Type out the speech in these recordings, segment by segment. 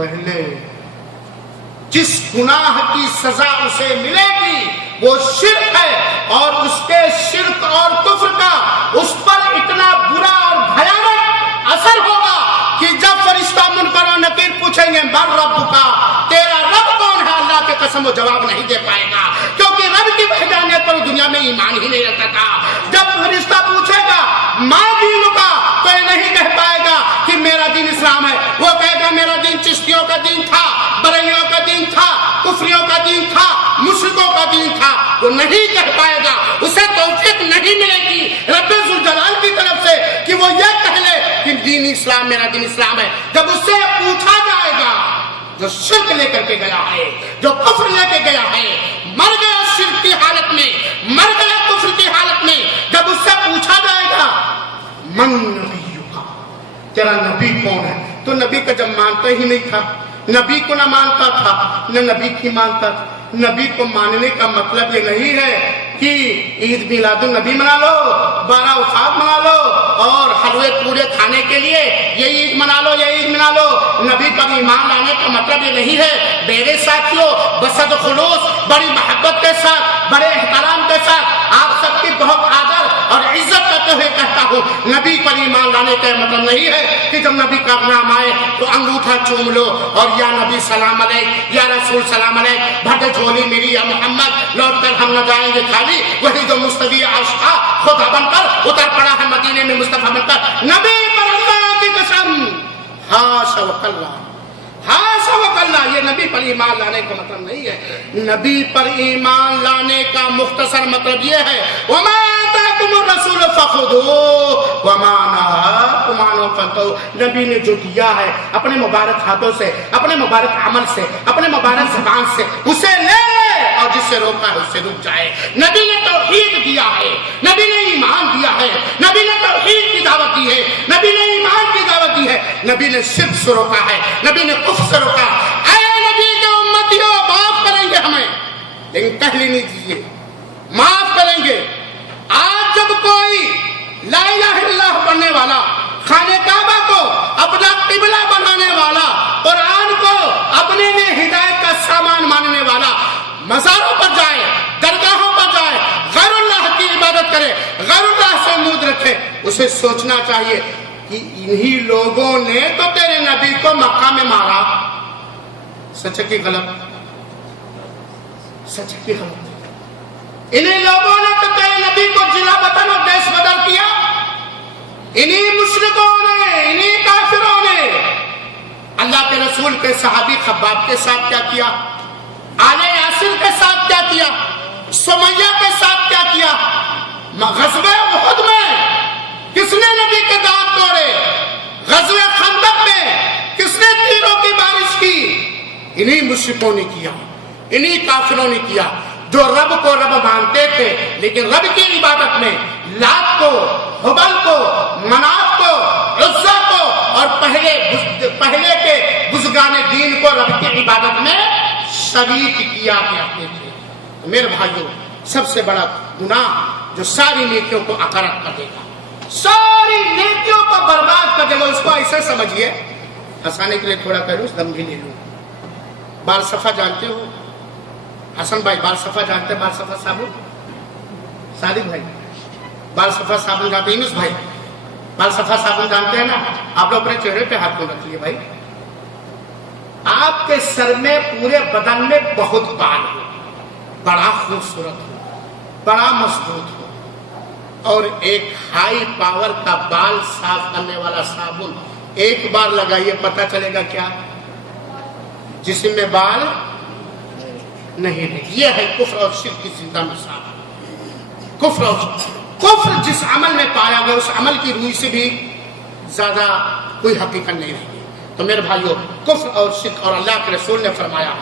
پہلے جس گناہ کی سزا اسے ملے گی وہ شرک ہے، اور اس کے شرک اور کفر کا اس پر اتنا برا اور بھیانک اثر ہوگا کہ جب فرشتہ منکر و نکیر پوچھیں گے من ربک، تیرا رب کون ہے، اللہ کے قسم وہ جواب نہیں دے پائے گا، کیونکہ رب کی وحدانیت پر دنیا میں ایمان ہی نہیں رکھتا تھا۔ جب فرشتہ پوچھے گا ما دینک، تو یہ نہیں کہہ پائے گا کہ میرا دین اسلام ہے، وہ کہے گا میرا دین چشتیوں کا دین تھا، بریلیوں کا دین تھا، کفریوں کا دین تھا، مشرکوں کا دین تھا، وہ نہیں کہہ پائے گا، اسے توفیق نہیں ملے گی رب ذوالجلال کی طرف سے کہ وہ یہ کہہ لے کہ دین اسلام میرا دین اسلام ہے۔ جب اس سے پوچھا جائے گا جو شرک لے کر کے گیا ہے، جو کفر لے کے گیا ہے، مر گیا شرک کی حالت میں، مر گیا کفر کی حالت میں، جب اس سے پوچھا جائے گا من نبیک، تیرا نبی کون ہے، تو نبی کا جب مانتا ہی نہیں تھا، نبی کو نہ مانتا تھا نہ نبی کی مانتا تھا۔ نبی کو ماننے کا مطلب یہ نہیں ہے کہ عید میلاد النبی منا لو، 12 وفات منا لو، اور حلوے پورے کھانے کے لیے یہ عید منا لو، یہ عید منا لو۔ نبی پر ایمان لانے کا مطلب یہ نہیں ہے میرے ساتھیوں، بصد خلوص، بڑی محبت کے ساتھ، بڑے احترام کے ساتھ آپ سب کی بہت آدر اور عزت کرتے ہوئے کہتا ہوں، نبی پر ایمان لانے کا مطلب نہیں ہے کہ جب نبی کا نام آئے تو انگوٹھا چوم لو اور یا نبی سلام علیک، یا رسول سلام علیک، بھر جھولی میری یا محمد، لوٹ کر ہم نہ جائیں گے خالی، وہی جو مستوی عرش تھا خدا بن کر اتر پڑا ہے مدینے میں مصطفیٰ بن کر۔ نبی پر اللہ کی قسم، ہاشا وکلا، ہاشا وکلا، یہ نبی پر ایمان لانے کا مطلب نہیں ہے۔ نبی پر ایمان لانے کا مختصر مطلب یہ ہے وما آتاکم الرسول فخذوہ وما نہاکم عنہ فانتہوا، نبی نے جو دیا ہے اپنے مبارک ہاتھوں سے، اپنے مبارک عمل سے، اپنے مبارک زبان سے اسے لے لے، اور جس سے روکا ہے اس سے رک جائے۔ نبی نے توحید دیا ہے، نبی نے ایمان دیا ہے، نبی نے توحید کی دعوت دی ہے، نبی نے ایمان کی دعوت دی ہے، نبی نے شرک سے روکا ہے، نبی نے کفر سے روکا۔ اے نبی کے امتیوں، معاف کریں گے ہمیں، لیکن کہہ لینے دیجیے معاف کریں گے۔ آج جب کوئی لا الہ الا اللہ پڑھنے والا، خانہ کعبہ کو اپنا قبلہ بنانے والا، قرآن کو اپنے لیے ہدایت کا سامان ماننے والا مزاروں پر جائے، درگاہوں پر جائے، غیر اللہ کی عبادت کرے، غیر اللہ سے امید رکھے، اسے سوچنا چاہیے کہ انہی لوگوں نے تو تیرے نبی کو مکہ میں مارا، سچ کی غلط، سچ کی غلط، انہی لوگوں نے تو تیرے نبی کو جلا وطن اور دیش بدل کیا، انہی مشرکوں نے، انہی کافروں نے اللہ کے رسول کے صحابی خباب کے ساتھ کیا کیا، آل یاسر کے ساتھ کیا کیا، سمیہ کے ساتھ کیا کیا، غزوہ احد میں کس نے نبی کے دانت توڑے، غزوہ خندق میں کس نے تیروں کی بارش کی، انہی مشرکوں نے کیا، انہی کافروں نے کیا، جو رب کو رب مانتے تھے لیکن رب کی عبادت میں لات کو، حبل کو، منات کو، عزا کو اور پہلے کے بزرگان دین کو رب کی عبادت میں شریک کیا کرتے تھے۔ میرے بھائیوں، سب سے بڑا گناہ جو ساری نیکیوں کو اکرت کر دے گا، ساری نیکیوں کو برباد کر دے گا، اس کو ایسے سمجھیے، ہنسانے کے لیے تھوڑا کروں، دم بھی لے لوں۔ بال صفا جانتے ہو حسن بھائی، بال صفا جانتے ہیں؟ بال صفا صابن، صادق بھائی بال صفا صابن جانتے ہیں؟ یونس بھائی بال صفا صابن جانتے ہیں نا؟ آپ لوگ اپنے چہرے پہ ہاتھ کو رکھ لیے بھائی۔ آپ کے سر میں، پورے بدن میں بہت بال ہو، بڑا خوبصورت ہو، بڑا مضبوط ہو، اور ایک ہائی پاور کا بال صاف کرنے والا صابن ایک بار لگائیے، پتہ چلے گا کیا؟ جسم میں بال نہیں رہے۔ یہ ہے کفر اور شرک کی زندہ مثال۔ کفر اور کفر جس عمل میں پایا گیا، اس عمل کی روح سے بھی زیادہ کوئی حقیقت نہیں رہی۔ تو میرے بھائیوں، کفر اور شرک، اور اللہ کے رسول نے فرمایا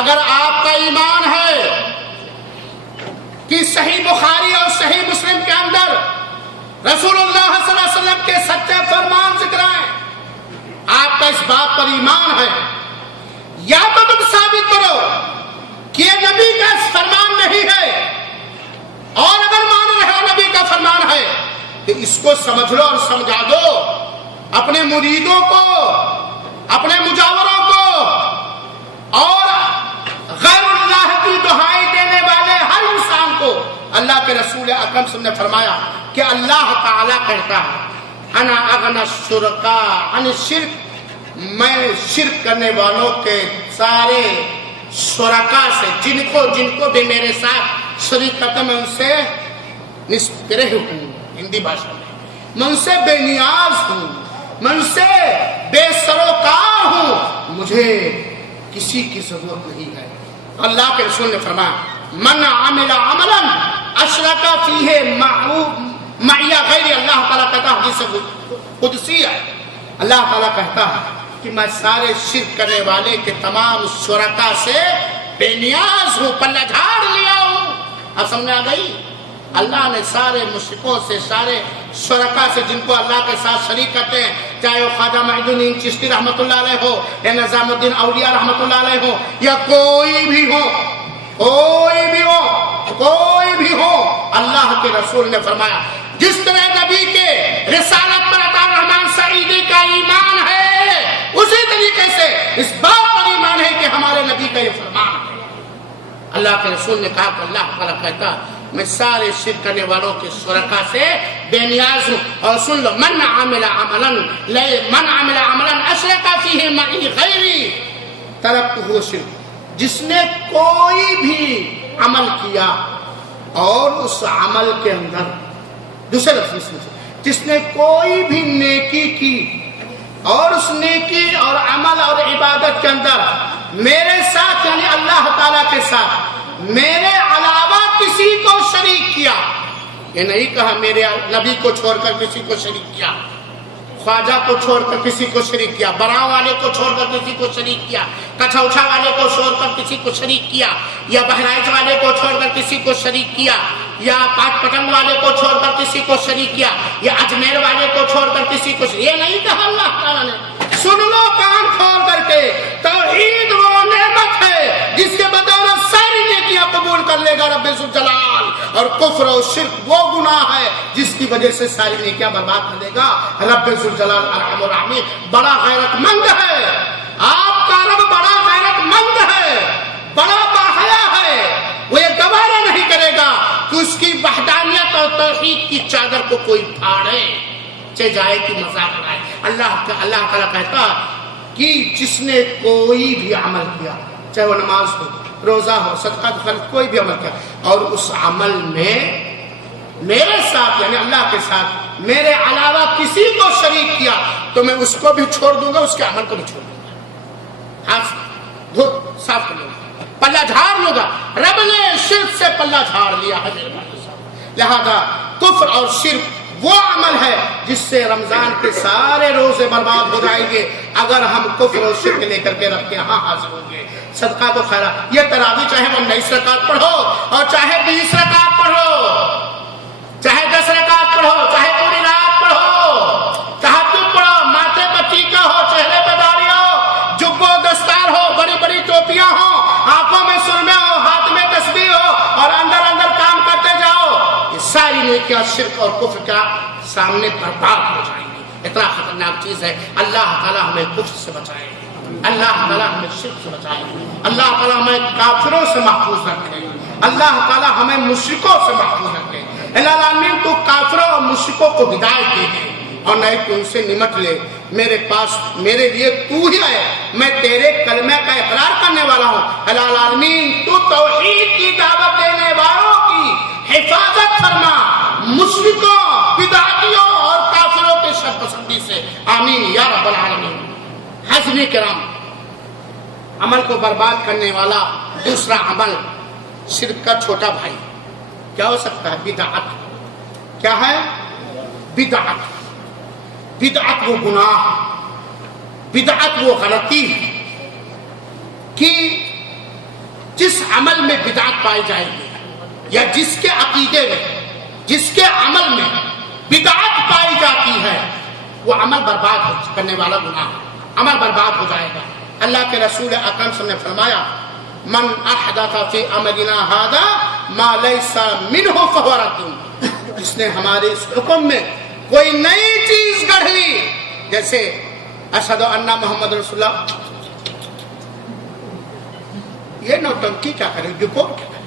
اگر آپ کا ایمان ہے کہ صحیح بخاری اور صحیح مسلم کے اندر رسول اللہ صلی اللہ علیہ وسلم کے سچے فرمان ذکر ہیں، آپ کا اس بات پر ایمان ہے، یا تو تم ثابت کرو کہ یہ نبی کا فرمان نہیں ہے، اور اگر مان رہے ہو نبی کا فرمان ہے تو اس کو سمجھ لو اور سمجھا دو اپنے مریدوں کو، اپنے مجاوروں اکرم صلی اللہ علیہ وسلم نے فرمایا کہ اللہ تعالیٰ کہتا ہے انا اغنى الشرکاء عن الشرک، میں شرک کرنے والوں کے سارے شرکا سے جن کو بھی میرے ساتھ شریک کرتا میں ان سے نسپرہ ہوں، ہندی بھاشا میں ان سے بے نیاز ہوں، میں ان سے بے سروکار ہوں، مجھے کسی کی ضرورت نہیں ہے۔ اللہ کے رسول نے فرمایا من عمل عملا اشرک فیہ معی غیر، اللہ تعالیٰ کہتا ہے حدیث قدسی ہے، اللہ تعالیٰ کہتا ہے کہ میں سارے شرک کرنے والے کے تمام شرکا سے بے نیاز ہوں، پلہ جھاڑ لیا ہوں۔ اب سمجھ آ گئی؟ اللہ نے سارے مشرکوں سے، سارے شرکا سے جن کو اللہ کے ساتھ شریک کرتے ہیں، چاہے وہ خواجہ معین الدین چشتی رحمۃ اللہ علیہ ہو یا نظام الدین اولیاء رحمۃ اللہ علیہ ہو یا کوئی بھی ہو، اللہ کے رسول نے فرمایا جس طرح نبی کے رسالت پر عطا الرحمن سعیدی کا ایمان ہے، اسی طریقے سے اس بات پر ایمان ہے کہ ہمارے نبی کا یہ فرمان ہے۔ اللہ کے رسول نے کہا کہ اللہ تعالیٰ کہتا میں سارے شرک کرنے والوں کے شرکا سے بے نیاز ہوں۔ اور سن لو من عمل عملا اشرک فیہ معی غیری ترکتہ وشرک، جس نے کوئی بھی عمل کیا اور اس عمل کے اندر، دوسرے لفظ میں جس نے کوئی بھی نیکی کی اور اس نیکی اور عمل اور عبادت کے اندر میرے ساتھ یعنی اللہ تعالیٰ کے ساتھ میرے علاوہ کسی کو شریک کیا، یہ نہیں کہا میرے نبی کو چھوڑ کر کسی کو شریک کیا، خواجہ کو چھوڑ کر کسی کو شریک کیا، براؤں والے کو چھوڑ کر کسی کو شریک کیا، کچھوچا والے کو چھوڑ کر کسی کو شریک کیا، یا بہرائچ والے کو چھوڑ کر کسی کو شریک کیا، یا پاک پتنگ والے کو چھوڑ کر کسی کو شریک کیا، یا اجمیر والے کو چھوڑ کر کسی کو شریک، یہ نہیں کہا اللہ تعالیٰ نے۔ سن لو کان کھول کر کے، توحید وہ نعمت ہے جس کے بدولت ساری نیکیاں قبول کر لے گا رب ذوالجلال، اور کفر و شرک وہ گناہ ہے جس کی وجہ سے ساری نیکیاں برباد کر دے گا رب ذوالجلال ارحم الراحمین۔ بڑا غیرت مند ہے آپ کا رب، بڑا غیرت مند ہے، بڑا باحیا ہے، وہ یہ گوارا نہیں کرے گا کہ اس کی وحدانیت اور توحید کی چادر کو کوئی پھاڑے، چاہے جائے کہ مذاق اڑائے۔ اللہ تعالیٰ کہتا کہ جس نے کوئی بھی عمل کیا، چاہے وہ نماز ہو، روزہ ہو، صدقہ خیرات، کوئی بھی عمل کیا اور اس عمل میں میرے ساتھ یعنی اللہ کے ساتھ میرے علاوہ کسی کو شریک کیا تو میں اس کو بھی چھوڑ دوں گا، اس کے عمل کو بھی چھوڑ دوں گا، ہاتھ دھو صاف کر لوں گا، پلہ جھاڑ لوں گا۔ رب نے شرک سے پلہ جھاڑ لیا ہے میرے بھائی صاحب۔ لہذا کفر اور شرک وہ عمل ہے جس سے رمضان کے سارے روزے برباد ہو جائیں گے اگر ہم کفر و شرک لے کر کے رب کے ہاں حاضر ہوں گے۔ صدقہ تو خیرات، یہ تراویح چاہے وہ 19 رکعت پڑھو اور چاہے 20 رکعت پڑھو، چاہے 10 رکعت پڑھو، چاہے پوری رات پڑھو، تہجد پڑھو، ماتھے پر ٹیکا ہو، چہرے پہ داڑھی ہو، جب و دستار ہو، بڑی بڑی ٹوپیاں ہو، آنکھوں میں سرمے ہو، ہاتھ میں تسبیح ہو اور اندر اندر کام کرتے جاؤ، یہ ساری نیکیاں شرک اور کفر کا سامنے برباد ہو جائیں گی۔ اتنا خطرناک چیز ہے۔ اللہ تعالیٰ ہمیں کفر سے بچائے، اللہ تعالیٰ ہمیں شرک سے بچائے، اللہ تعالیٰ ہمیں کافروں سے محفوظ رکھے، اللہ تعالیٰ ہمیں مشرکوں سے محفوظ رکھے۔ اللہ العالمین تو کافروں اور مشرکوں کو ہدایت دے دے اور نہیں تو ان سے نمٹ لے۔ میرے پاس میرے لیے تو ہی ہے، میں تیرے کلمہ کا اقرار کرنے والا ہوں۔ اللہ العالمین تو توحید کی دعوت دینے والوں کی حفاظت فرما، مشرکوں، بدعتیوں اور کافروں کے شرپسندی سے، آمین یا رب العالمین۔ حاضرین کرام، عمل کو برباد کرنے والا دوسرا عمل شرک کا چھوٹا بھائی کیا ہو سکتا ہے؟ بدعت۔ کیا ہے؟ بدعت۔ بدعت وہ گناہ، بدعت وہ غلطی کہ جس عمل میں بدعت پائی جائے گی یا جس کے عقیدے میں، جس کے عمل میں بدعت پائی جاتی ہے وہ عمل برباد کرنے والا گناہ ہے، عمل برباد ہو جائے گا۔ اللہ کے رسول اکرم صلی اللہ علیہ وسلم نے فرمایا من احدث فی امرنا ھذا ما لیس منہ فہو رد، جس نے ہمارے اس حکم میں کوئی نئی چیز گڑھ لی، جیسے اشہد ان محمد رسول اللہ، یہ نوٹنکی کیا کرے، ڈپور کیا کرے،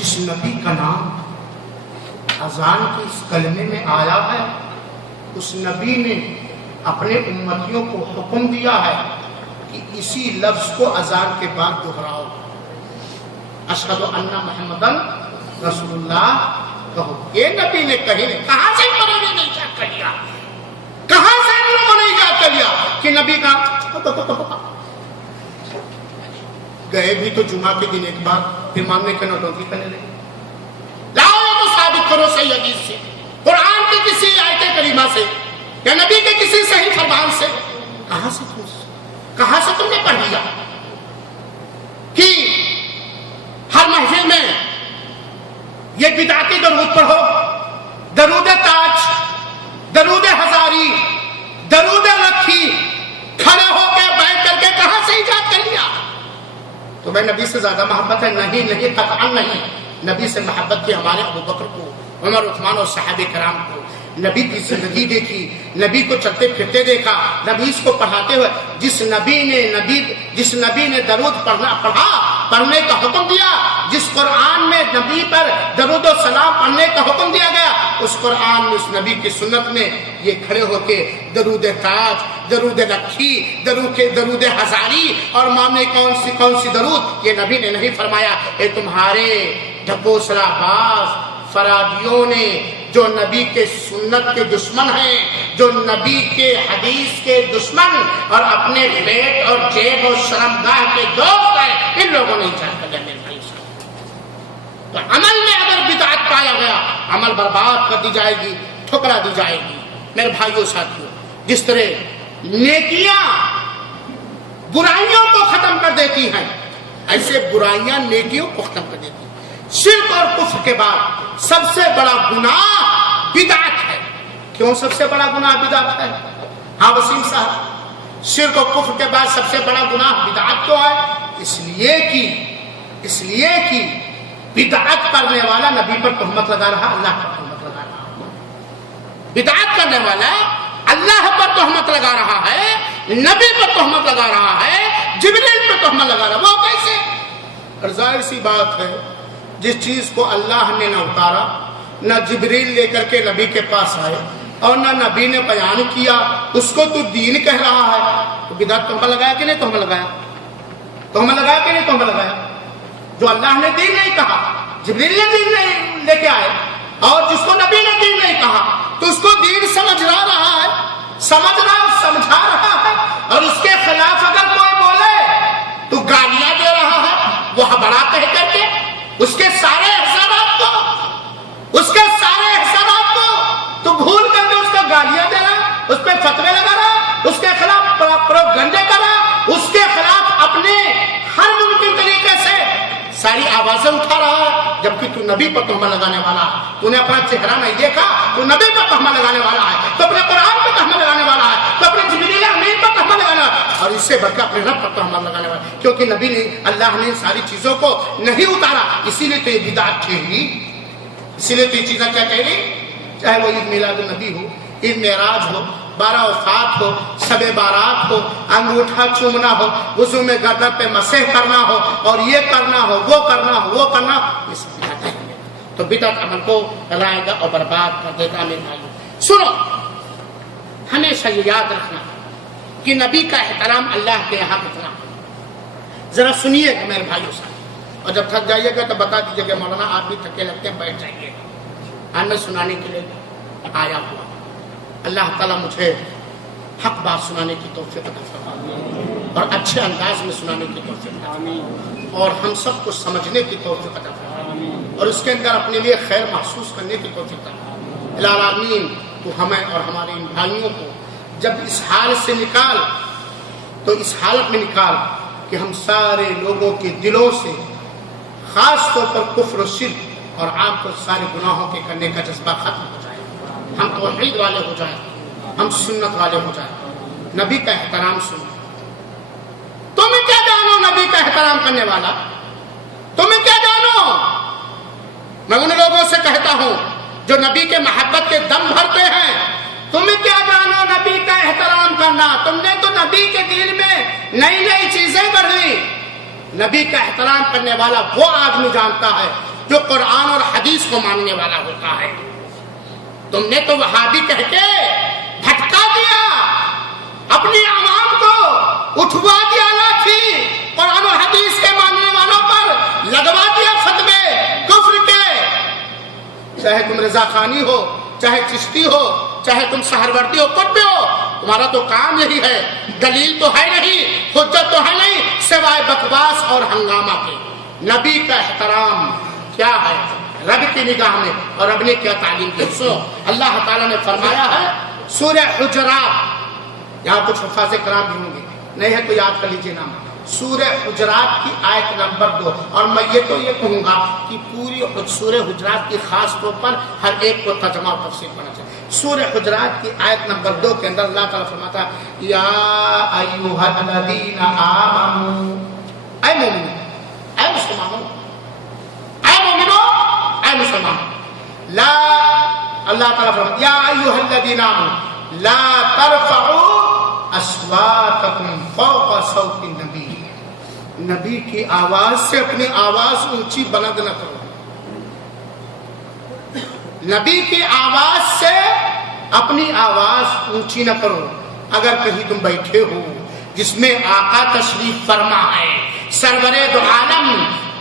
جس نبی کا نام اذان کے اس کلمے میں آیا ہے، اس نبی نے اپنے امتیوں کو حکم دیا ہے کہ اسی لفظ کو اذان کے بعد دہراؤ، اشہد ان محمدن رسول اللہ کہو۔ یہ نبی نے کہاں سے انہوں نے ایجاد کر لیا، کہاں سے ان لوگوں نے ایجاد کر لیا کہ نبی کا گئے بھی تو جمعہ کے دن ایک بار، پھر ماننے کے نوٹنکی کرنے لگے۔ لاؤ تو ثابت کرو صحیح حدیث سے، قرآن کی کسی آیت کریمہ سے یا نبی کے کسی صحیح فرمان سے، کہاں سے تم نے پڑھ لیا کہ ہر محفل میں یہ بدعتی درود پڑھو، درود تاج، درود ہزاری، درود رکھی، کھڑے ہو کے بیٹھ کر کے کہاں سے ایجاد کر لیا؟ تمہیں نبی سے زیادہ محبت ہے؟ نہیں، قطعاً نہیں۔ نبی سے محبت تھی ہمارے ابو بکر کو، عمر، عثمان اور صحابہ کرام کو۔ نبی کی زندگی دیکھی، نبی کو چلتے پھرتے دیکھا، نبی اس کو پڑھاتے ہوئے، جس نبی نے درود پڑھنے کا حکم دیا، جس قرآن میں نبی پر درود و سلام پڑھنے کا حکم دیا گیا، اس قرآن میں، اس نبی کی سنت میں یہ کھڑے ہو کے درود تاج، درود رکھی، درود ہزاری اور مامنے کون سی درود، یہ نبی نے نہیں فرمایا۔ اے تمہارے ڈھکوسلا باز فرادیوں نے، جو نبی کے سنت کے دشمن ہیں، جو نبی کے حدیث کے دشمن اور اپنے پیٹ اور جیب اور شرمگاہ کے دوست ہیں، ان لوگوں نے ایجاد کر لیا میرے بھائی صاحب۔ تو عمل میں اگر بدعت پایا گیا، عمل برباد کر دی جائے گی، ٹھکرا دی جائے گی۔ میرے بھائیوں ساتھیوں، جس طرح نیکیاں برائیوں کو ختم کر دیتی ہیں، ایسے برائیاں نیکیوں کو ختم کر دیتی ہیں۔ شرک اور کفر کے بعد سب سے بڑا گناہ بدعت ہے۔ کیوں سب سے بڑا گناہ بدعت ہے؟ ہاں وسیم صاحب، شرک اور کفر کے بعد سب سے بڑا گناہ بدعت کیوں ہے؟ اس لیے کہ بدعت کرنے والا نبی پر تہمت لگا رہا، اللہ پر تہمت لگا رہا۔ بدعت کرنے والا اللہ پر تہمت لگا رہا ہے، نبی پر تہمت لگا رہا ہے، جبریل پر تہمت لگا رہا ہے۔ وہ کیسے؟ اور ظاہر سی بات ہے، جس چیز کو اللہ نے نہ اتارا، نہ جبریل لے کر کے نبی کے پاس آئے اور نہ نبی نے بیان کیا، اس کو تو دین کہہ رہا ہے، تو بدعت تہمت لگایا کہ نہیں تہمت لگایا؟ تہمت لگایا کہ نہیں تہمت لگایا؟ جو اللہ نے دین نہیں کہا، جبریل نے دین نہیں لے کے آئے، اور جس کو نبی نے دین نہیں کہا، تو اس کو دین سمجھا رہا ہے، سمجھا رہا ہے، اور اس کے خلاف اگر کوئی بولے تو گالیاں دے رہا ہے، وہ بڑا کہہ کر کے اس کے سارے احسانات کو تو بھول کر کے اس کو گالیاں دے رہا، اس پہ فتوے لگا رہا، اس کے خلاف پروپیگنڈے کر رہا، اس کے خلاف اپنے ہر ممکن طریقے سے ساری آوازیں اٹھا رہا ہے، جبکہ تو نبی پر تہمت لگانے والا ہے۔ تو نے اپنا چہرہ نہیں دیکھا، تو نبی پر تہمت لگانے والا ہے، تو اپنے قرآن پر تہمت لگانے والا ہے، تو اپنے جبریل امین پر تہمت لگانا ہے، اور اس سے بڑھ کے اپنے رب پر تہمت لگانے والا ہے، کیونکہ نبی نے، اللہ نے ساری چیزوں کو نہیں اتارا، اسی لیے تو یہ بدعت ٹھہری، اسی لیے تو یہ چیزیں کیا کہہ رہی، چاہے وہ عید میلاد النبی ہو، عید معراج ہو، 12 وفات ہو، شب بارات ہو، انگوٹھا چومنا ہو، وضو میں گردن پہ مسح کرنا ہو، اور یہ کرنا ہو، وہ کرنا ہو، وہ کرنا، یہ سب بدعت ہے۔ تو بدعت عمل کو رائے گا اور برباد کر دیتا۔ میرے بھائیوں سنو، ہمیشہ یہ یاد رکھنا کہ نبی کا احترام اللہ کے یہاں کتنا، ذرا سنیے گا میرے بھائیوں سے، اور جب تھک جائیے گا تو بتا دیجیے گا مولانا آپ بھی تھکے لگتے ہیں، بیٹھ جائیے گا، میں سنانے کے لیے آیا ہوا۔ اللہ تعالیٰ مجھے حق بات سنانے کی توفیق عطا فرمائے، اور اچھے انداز میں سنانے کی توفیق عطا فرمائے، اور ہم سب کو سمجھنے کی توفیق عطا فرمائے، اور اس کے اندر اپنے لیے خیر محسوس کرنے کی توفیق عطا فرمائے۔ الہ العالمین تو ہمیں اور ہمارے ان بھائیوں کو جب اس حال سے نکال، تو اس حالت میں نکال کہ ہم سارے لوگوں کے دلوں سے خاص طور پر کفر و شرک اور عام طور سارے گناہوں کے کرنے کا جذبہ ختم ہو جائے، ہم توحید والے ہو جائیں، ہم سنت والے ہو جائیں، نبی کا احترام سنو۔ تمہیں کیا جانو نبی کا احترام کرنے والا، تمہیں کیا جانو؟ میں ان لوگوں سے کہتا ہوں جو نبی کے محبت کے دم بھرتے ہیں، تمہیں کیا جانو نبی کا احترام کرنا؟ تم نے تو نبی کے دل میں نئی نئی چیزیں گڑھ لی۔ نبی کا احترام کرنے والا وہ آدمی جانتا ہے جو قرآن اور حدیث کو ماننے والا ہوتا ہے۔ تم نے تو وہابی کہہ کے بھٹکا دیا، اپنی عوام کو اٹھوا دیا لاٹھی، قرآن اور حدیث کے ماننے والوں پر لگوا دیا فتوے کفر کے۔ چاہے تم رضا خانی ہو، چاہے چشتی ہو، چاہے تم سہروردی ہو، قطبی ہو، تمہارا تو کام یہی ہے، دلیل تو ہے نہیں، حجت تو ہے نہیں، سوائے بکواس اور ہنگامہ کے۔ نبی کا احترام کیا ہے رب کی نگاہ میں، اور رب نے کیا تعلیم کی؟ سنو، اللہ تعالیٰ نے فرمایا ہے سورہ حجرات، یہاں کچھ حفاظ کرام بھی ہوں گے، نہیں ہے تو یاد کر لیجیے نام، سورہ حجرات کی آیت نمبر 2۔ اور میں یہ تو یہ کہوں گا کہ پوری سورہ حجرات کی خاص طور پر ہر ایک کو ترجمہ و تفسیر پڑھنا چاہیے۔ سورہ حجرات کی آیت نمبر 2 کے اندر اللہ تعالیٰ فرماتا ہے یا ایھا الذین آمنوا، اے مومنو، اے مسلمانوں، اے مومنو، اے مسلمانوں، لا، اللہ تعالیٰ فرماتا ہے یا ایھا الذین آمنوا لا ترفعوا اصواتکم فوق صوت النبی، نبی کی آواز سے اپنی آواز اونچی بلند نہ کرو، نبی کی آواز سے اپنی آواز اونچی نہ کرو۔ اگر کہیں تم بیٹھے ہو جس میں آقا تشریف فرما ہے، سرور دو عالم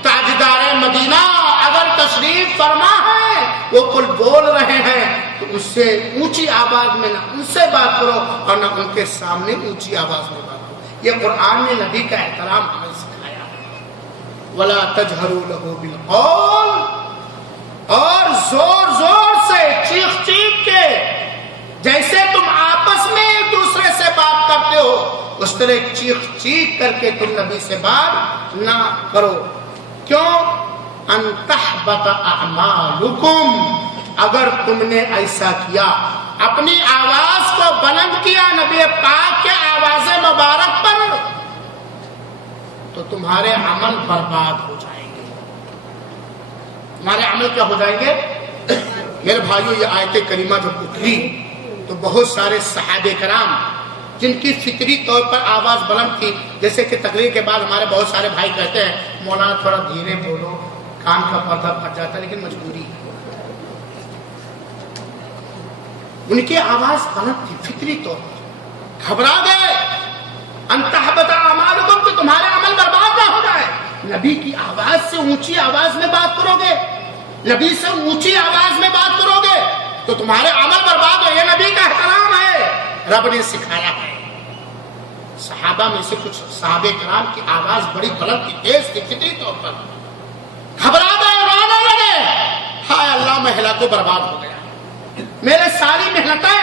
تاجدار مدینہ اگر تشریف فرما ہے، وہ کل بول رہے ہیں تو اس سے اونچی آواز میں نہ ان سے بات کرو اور نہ ان کے سامنے اونچی آواز میں بات کرو۔ یہ قرآن نے نبی کا احترام ہمیں سکھایا ہے۔ وَلَا تَجْهَرُوا لَهُ بِالْقَوْلِ، اور زور زور سے چیخ چیخ کے، جیسے تم آپس میں ایک دوسرے سے بات کرتے ہو اس طرح چیخ چیخ کر کے تم نبی سے بات نہ کرو۔ کیوں؟ ان تحبط اعمالکم، اگر تم نے ایسا کیا، اپنی آواز کو بلند کیا نبی پاک کے آواز مبارک پر، تو تمہارے عمل برباد ہو جائیں گے۔ تمہارے عمل کیا ہو جائیں گے؟ میرے بھائیو، یہ آیت کریمہ جب اتری تو بہت سارے صحابہ کرام جن کی فطری طور پر آواز بلند تھی، جیسے کہ تقریر کے بعد ہمارے بہت سارے بھائی کہتے ہیں مولانا تھوڑا دھیرے بولو، کان کا پردہ پھٹ جاتا ہے، لیکن مجبوری ہے۔ ان کی آواز بلند تھی فطری طور پر، گھبرا گئے، ان تحبط اعمالکم، کہ تمہارے عمل برباد نہ ہو جائے۔ نبی کی آواز سے اونچی آواز میں بات کرو گے، نبی سے اونچی آواز میں بات کرو گے تو تمہارے عمل برباد ہو۔ یہ نبی کا احترام ہے، رب نے سکھایا ہے۔ صحابہ میں سے کچھ صحابہ کرام کی آواز بڑی بلند تھی، تیز تھی فطری طور پر، گھبرا گئے، رونے لگے، ہائے اللہ، محلہ کو برباد ہو گیا، میرے ساری محنتیں،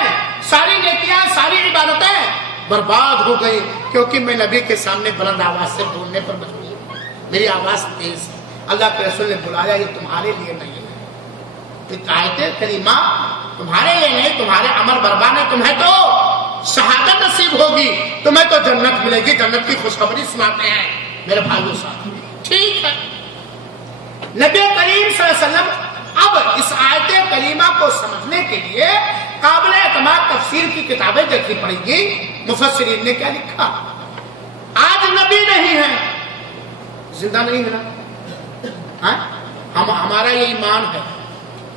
ساری نیکیاں، ساری عبادتیں برباد ہو گئی، کیونکہ میں نبی کے سامنے بلند آواز سے بولنے پر مجبور ہوں، میری آواز تیز ہے۔ اللہ کے رسول نے بلایا یہ تمہارے لیے نہیں ہے، یہ آیت کریمہ تمہارے لیے نہیں، تمہارے عمل برباد ہے، تمہیں تو شہادت نصیب ہوگی، تمہیں تو جنت ملے گی، جنت کی خوشخبری سناتے ہیں میرے بھائیوں ساتھ۔ ٹھیک ہے، نبی کریم صلی اللہ علیہ وسلم اب اس آیت کریمہ کو سمجھنے کے لیے قابل اعتماد تفسیر کی کتابیں دیکھنی پڑیں گی۔ مفسرین نے کیا لکھا؟ آج نبی نہیں ہے، زندہ نہیں ہے نا، ہمارا یہ ایمان ہے،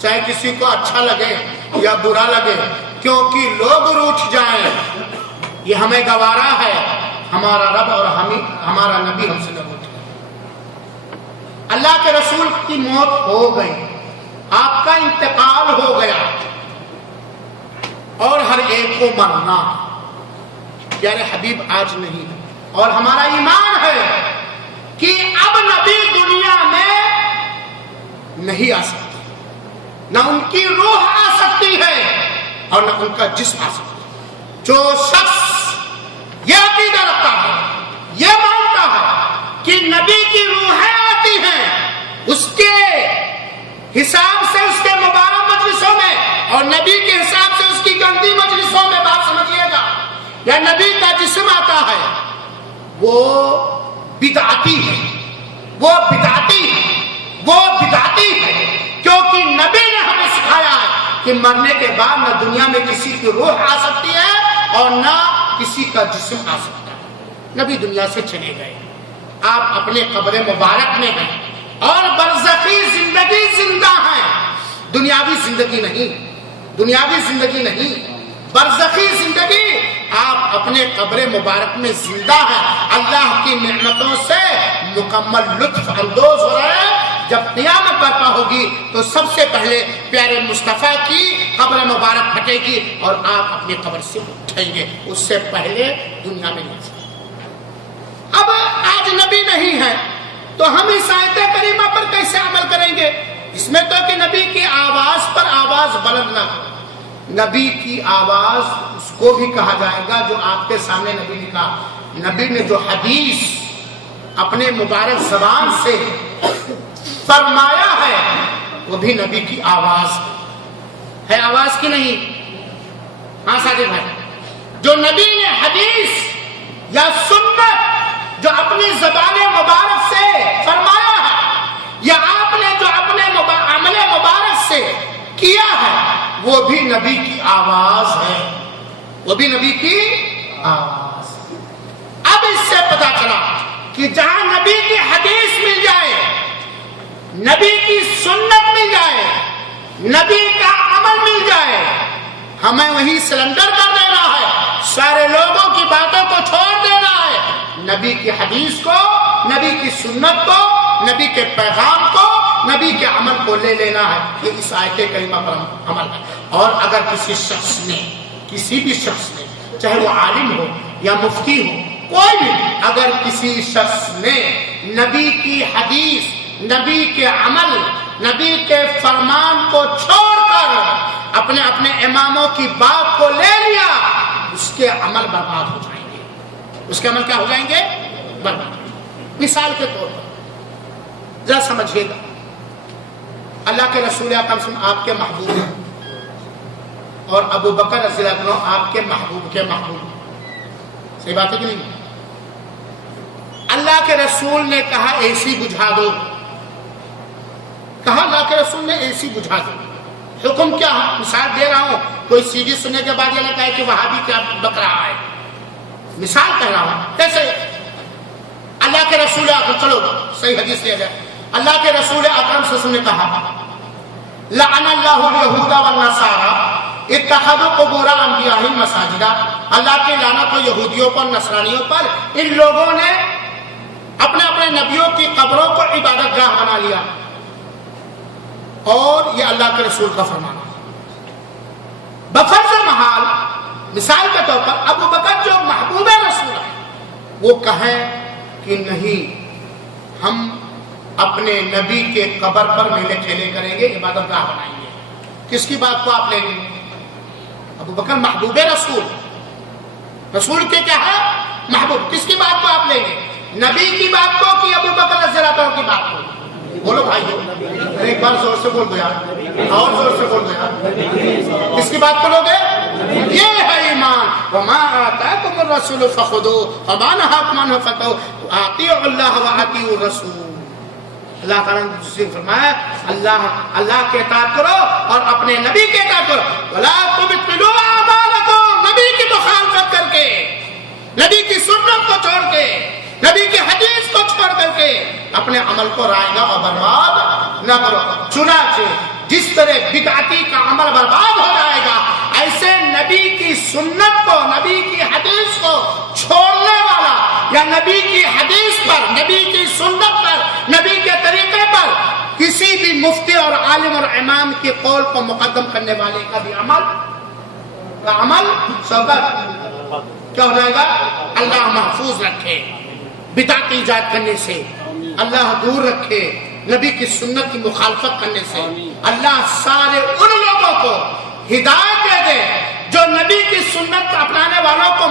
چاہے کسی کو اچھا لگے یا برا لگے، کیونکہ لوگ روٹھ جائیں یہ ہمیں گوارا ہے، ہمارا رب اور ہمارا نبی ہم سے نہ روٹھ گئے۔ اللہ کے رسول کی موت ہو گئی، آپ کا انتقال ہو گیا، اور ہر ایک کو مرنا، پیارے حبیب آج نہیں، اور ہمارا ایمان ہے کہ اب نبی دنیا میں نہیں آ سکتے، نہ ان کی روح آ سکتی ہے اور نہ ان کا جسم آ سکتا ہے۔ جو شخص یہ عقیدہ رکھتا ہے، یہ مانتا ہے کہ نبی کی روحیں آتی ہیں، اس کے حساب سے اس کے مبارک مجلسوں میں اور نبی کے حساب سے اس کی گندی مجلسوں میں، بات سمجھیے گا، یا نبی کا جسم آتا ہے، وہ بدعتی ہے، وہ بدعتی ہے، وہ بدعتی ہے، کیونکہ نبی نے ہمیں سکھایا ہے کہ مرنے کے بعد نہ دنیا میں کسی کی روح آ سکتی ہے اور نہ کسی کا جسم آ سکتا ہے۔ نبی دنیا سے چلے گئے، آپ اپنے قبر مبارک میں ہیں، اور برزخی زندگی زندہ ہے، دنیاوی زندگی نہیں، دنیاوی زندگی نہیں، برزخی زندگی۔ آپ اپنے قبر مبارک میں زندہ ہیں، اللہ کی نعمتوں سے مکمل لطف اندوز ہو رہے ہیں۔ جب قیامت برپا ہوگی تو سب سے پہلے پیارے مصطفیٰ کی قبر مبارک پھٹے گی اور آپ اپنی قبر سے اٹھیں گے، اس سے پہلے دنیا میں نہیں۔ اب آج نبی نہیں ہے تو ہم اس آیت کریمہ پر کیسے عمل کریں گے؟ اس میں تو کہ نبی کی آواز پر آواز بلند نہ ہو، نبی کی آواز اس کو بھی کہا جائے گا جو آپ کے سامنے نبی نے کہا۔ نبی نے جو حدیث اپنے مبارک زبان سے فرمایا ہے وہ بھی نبی کی آواز ہے، آواز کی نہیں؟ ہاں ساجد بھائی، جو نبی نے حدیث یا سنت جو اپنی زبان مبارک سے فرمایا ہے یا آپ نے جو اپنے عمل مبارک سے کیا ہے وہ بھی نبی کی آواز ہے، وہ بھی نبی کی آواز۔ اب اس سے پتا چلا کہ جہاں نبی کی حدیث مل جائے، نبی کی سنت مل جائے، نبی کا عمل مل جائے، ہمیں وہیں سلنڈر کر دینا ہے، سارے لوگوں کی باتوں کو چھوڑ دینا ہے، نبی کی حدیث کو، نبی کی سنت کو، نبی کے پیغام کو، نبی کے عمل کو لے لینا ہے۔ یہ اس آیت کریمہ پر عمل ہے۔ اور اگر کسی شخص نے، کسی بھی شخص نے، چاہے وہ عالم ہو یا مفتی ہو، کوئی بھی، اگر کسی شخص نے نبی کی حدیث، نبی کے عمل، نبی کے فرمان کو چھوڑ کر اپنے اماموں کی بات کو لے لیا، اس کے عمل برباد ہو جائیں گے۔ اس کے عمل کیا ہو جائیں گے؟ برباد۔ مثال کے طور پر ذرا سمجھیے گا، اللہ کے رسول اکرم صلی اللہ علیہ وسلم آپ کے محبوب ہیں اور ابو بکر رضی اللہ عنہ آپ کے محبوب کے محبوب، صحیح بات ہے کہ نہیں؟ اللہ کے رسول نے کہا اے سی بجھا دو، کہا اللہ کے رسول نے اے سی بجھا دو، حکم کیا ہے؟ مثال دے رہا ہوں، کوئی سی ڈی سننے کے بعد یہ نہ کہے کہ وہاں بھی کیا بک رہا ہے، مثال کہہ رہا ہوں۔ کیسے؟ اللہ کے رسول اکرم، چلو صحیح حدیث لیا جائے، اللہ کے رسول اکرم صلی اللہ علیہ وسلم نے کہا لعن اللہ الیہود والنصارى اتخذوا قبور انبیاءہم مساجدا، اللہ کی لعنت ہو یہودیوں پر، نصرانیوں پر، ان لوگوں نے اپنے اپنے نبیوں کی قبروں کو عبادت گاہ بنا لیا۔ اور یہ اللہ کے رسول کا فرمان ہے۔ بفرض محال، مثال کے طور پر ابو بکر جو محبوب رسول ہے وہ کہیں کہ نہیں، ہم اپنے نبی کے قبر پر میلے ٹھیلے کریں گے، عبادت گاہ بنائیں گے، کس کی بات کو آپ لیں گے؟ ابو بکر محبوب رسول، رسول کے کیا ہے؟ محبوب، کس کی بات کو آپ لیں گے؟ نبی کی بات کو کہ ابو بکر رضی اللہ عنہ کی بات کو؟ بولو بھائیو، ایک بار زور سے بول دو یار، اور زور سے بول دو یار، کس کی بات کو لوگے؟ یہ ہے ایمان۔ وما آتاکم الرسول فخذوہ وما نہاکم عنہ فانتہوا اطیعوا اللہ واطیعوا الرسول۔ اللہ تعالیٰ نے دوسری فرمایا اللہ کے اطاعت کرو اور اپنے نبی کے اطاعت کرو، ولا تبطلوا اعمالکم، نبی کی مخالفت کر کے، نبی کی سنت کو چھوڑ کے، نبی کی حدیث کو چھوڑ کر کے اپنے عمل کو رائیگاں اور برباد نہ کرو۔ چنانچہ جس طرح بدعتی کا عمل برباد ہو جائے گا، ایسے نبی کی سنت کو، نبی کی حدیث کو چھوڑنے والا یا نبی کی حدیث پر، نبی کی سنت پر، نبی کے طریقے پر کسی بھی مفتی اور عالم اور امام کے قول کو مقدم کرنے والے کا بھی عمل سبب کیا ہو جائے گا؟ اللہ محفوظ رکھے بدعت ایجاد کرنے سے، اللہ دور رکھے نبی کی سنت کی مخالفت کرنے سے، اللہ سارے ان لوگوں کو ہدایت دے دے جو نبی کی سنت اپنانے والوں کو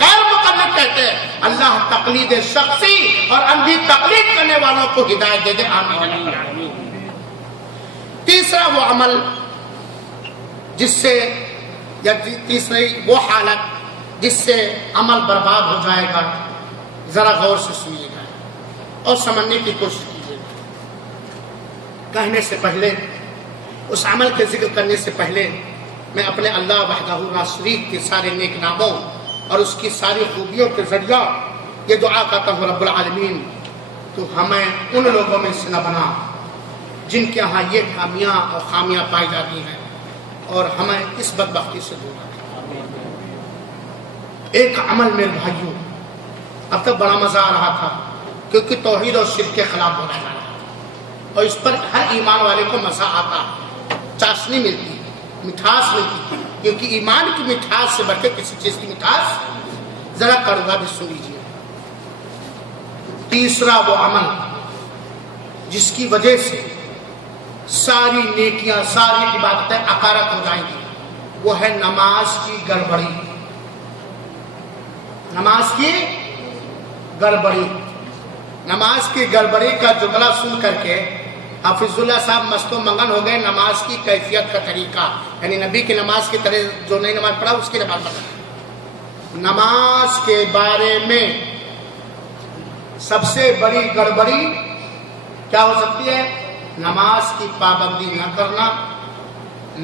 غیر مقلد کہتے ہیں، اللہ تقلید شخصی اور اندھی تقلید کرنے والوں کو ہدایت دے دے، آمین۔ تیسرا وہ عمل جس سے، یا تیسری وہ حالت جس سے عمل برباد ہو جائے گا، ذرا غور سے سنیے گا اور سمجھنے کی کوشش کیجیے گا۔ کہنے سے پہلے، اس عمل کے ذکر کرنے سے پہلے، میں اپنے اللہ وحدہ لا شریک کے سارے نیک ناموں اور اس کی ساری خوبیوں کے ذریعہ یہ دعا کرتا ہوں رب العالمین تو ہمیں ان لوگوں میں سے نہ بنا جن کے ہاں یہ خامیاں پائی جاتی ہیں، اور ہمیں اس بدبختی سے دور رکھیں۔ ایک عمل میرے بھائیوں، اب تک بڑا مزہ آ رہا تھا کیونکہ توحید اور شرک کے خلاف بولا جا رہا تھا، اور اس پر ہر ایمان والے کو مزہ آتا، چاشنی ملتی، مٹھاس ملتی، کیونکہ ایمان کی مٹھاس سے بڑھ کے کسی چیز کی مٹھاس ذرا کڑوا بھی سن لیجیے۔ تیسرا وہ عمل جس کی وجہ سے ساری نیکیاں، ساری عبادتیں عقارت ہو جائیں گی، وہ ہے نماز کی گڑبڑی۔ نماز کی گڑبڑی، نماز کی گڑبڑی کا جملہ سن کر کے حافظ اللہ صاحب مست و منگن ہو گئے نماز کی کیفیت کا طریقہ، یعنی نبی کی نماز کی طرح جو نئی نماز پڑھا اس کی نماز پڑھا۔ نماز کے بارے میں سب سے بڑی گڑبڑی کیا ہو سکتی ہے؟ نماز کی پابندی نہ کرنا،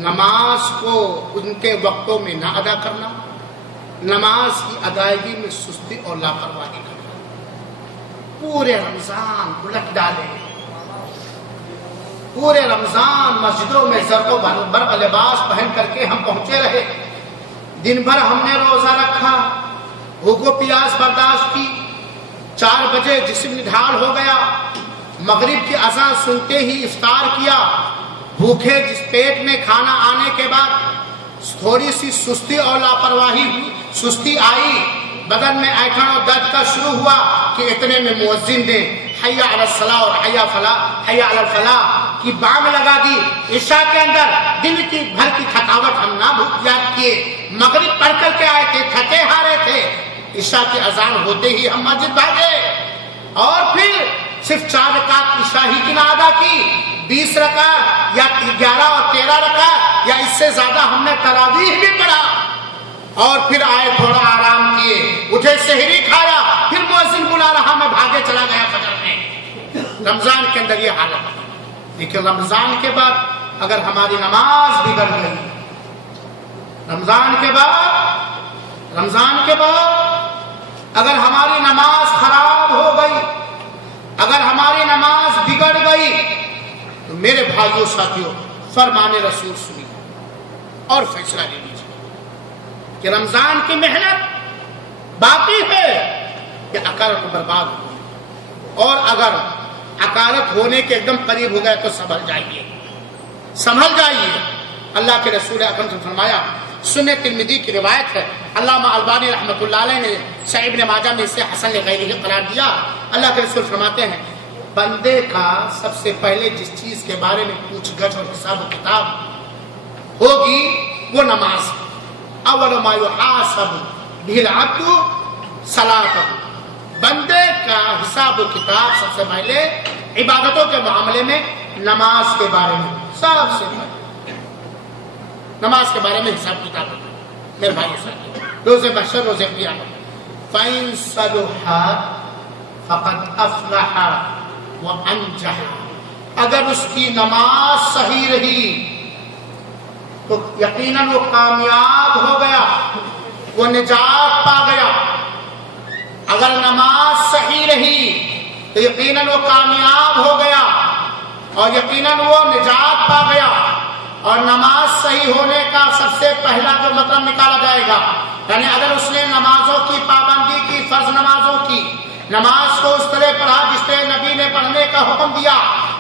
نماز کو ان کے وقتوں میں نہ ادا کرنا، نماز کی ادائیگی میں سستی اور لاپرواہی کرنا۔ پورے رمضان الٹ ڈالے، پورے رمضان مسجدوں میں زرق و برق لباس پہن کر کے ہم پہنچے رہے، دن بھر ہم نے روزہ رکھا، بھوک و پیاس برداشت کی، 4 بجے جسم نڈھال ہو گیا، مغرب کی اذان سنتے ہی افطار کیا، بھوکے جس پیٹ میں کھانا آنے کے بعد تھوڑی سی سستی اور لاپرواہی، سستی آئی، بدن میں ایٹھن اور درد کا شروع ہوا کہ اتنے میں مؤذن نے حی علی الصلاۃ اور حی علی الفلاح کی بانگ لگا دی۔ عشاء کے اندر دن کی بھر کی تھکاوٹ ہم نہ یاد کیے، مغرب پڑھ کر کے آئے تھے، تھکے ہارے تھے، عشاء کی اذان ہوتے ہی ہم مسجد بھاگے، اور پھر صرف 4 رکعت عشاء ہی کی نہ ادا کی، 20 رکعت یا 11 اور 13 رکعت یا اس سے زیادہ ہم نے تراویح بھی پڑھا، اور پھر آئے تھوڑا آرام کیے، اٹھے سحری کھایا، پھر مؤذن بلا رہا میں بھاگے چلا گیا فجر میں۔ رمضان کے اندر یہ حالت ہے، لیکن رمضان کے بعد اگر ہماری نماز بگڑ گئی، رمضان کے بعد اگر ہماری نماز خراب ہو گئی، اگر ہماری نماز بگڑ گئی، تو میرے بھائیوں ساتھیوں فرمان رسول سنیے اور فیصلہ لے لیجیے کہ رمضان کی محنت باقی ہے کہ عقارت برباد ہو گئی، اور اگر عقارت ہونے کے ایک دم قریب ہو گئے تو سنبھل جائیے۔ اللہ کے رسول اکرم سے فرمایا، سنن ترمذی کی روایت ہے، علامہ البانی رحمۃ اللہ علیہ نے صحیح ابن ماجہ میں اسے حسن لغیرہ قرار دیا۔ اللہ کے رسول فرماتے ہیں، بندے کا سب سے پہلے جس چیز کے بارے میں پوچھ گچھ اور حساب و کتاب ہوگی وہ نماز۔ اول ما یحاسب بہ العبد صلاۃ، بندے کا حساب و کتاب سب سے پہلے عبادتوں کے معاملے میں نماز کے بارے میں، سب سے پہلے نماز کے بارے میں حساب کتاب ہوگا۔ میرے بھائی ساتھی، روز محشر، روز قیامت، فَإِن صَلُحَتْ فَقَدْ أَفْلَحَ وَأَنجَحَ، اگر اس کی نماز صحیح رہی تو یقیناً وہ کامیاب ہو گیا، وہ نجات پا گیا۔ اگر نماز صحیح رہی تو یقیناً وہ کامیاب ہو گیا، اور یقیناً وہ نجات پا گیا۔ اور نماز صحیح ہونے کا سب سے پہلا جو مطلب نکالا جائے گا، یعنی اگر اس نے نمازوں کی پابندی کی، فرض نمازوں کی، نماز کو اس طرح پڑھا جس طرح نبی نے پڑھنے کا حکم دیا،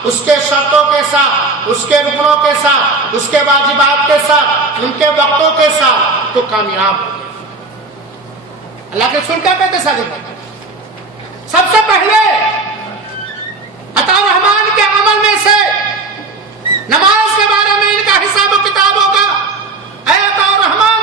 اس کے شرطوں کے ساتھ، اس کے رکنوں کے ساتھ، اس کے واجبات کے ساتھ، ان کے وقتوں کے ساتھ، تو کامیاب ہو گیا۔ اللہ کے رسول کیا کہتے ساتھ؟ سب سے پہلے عطا رحمان کے عمل میں سے نماز کے بارے میں ان کا حساب و کتاب ہوگا۔ اے عطا رحمان،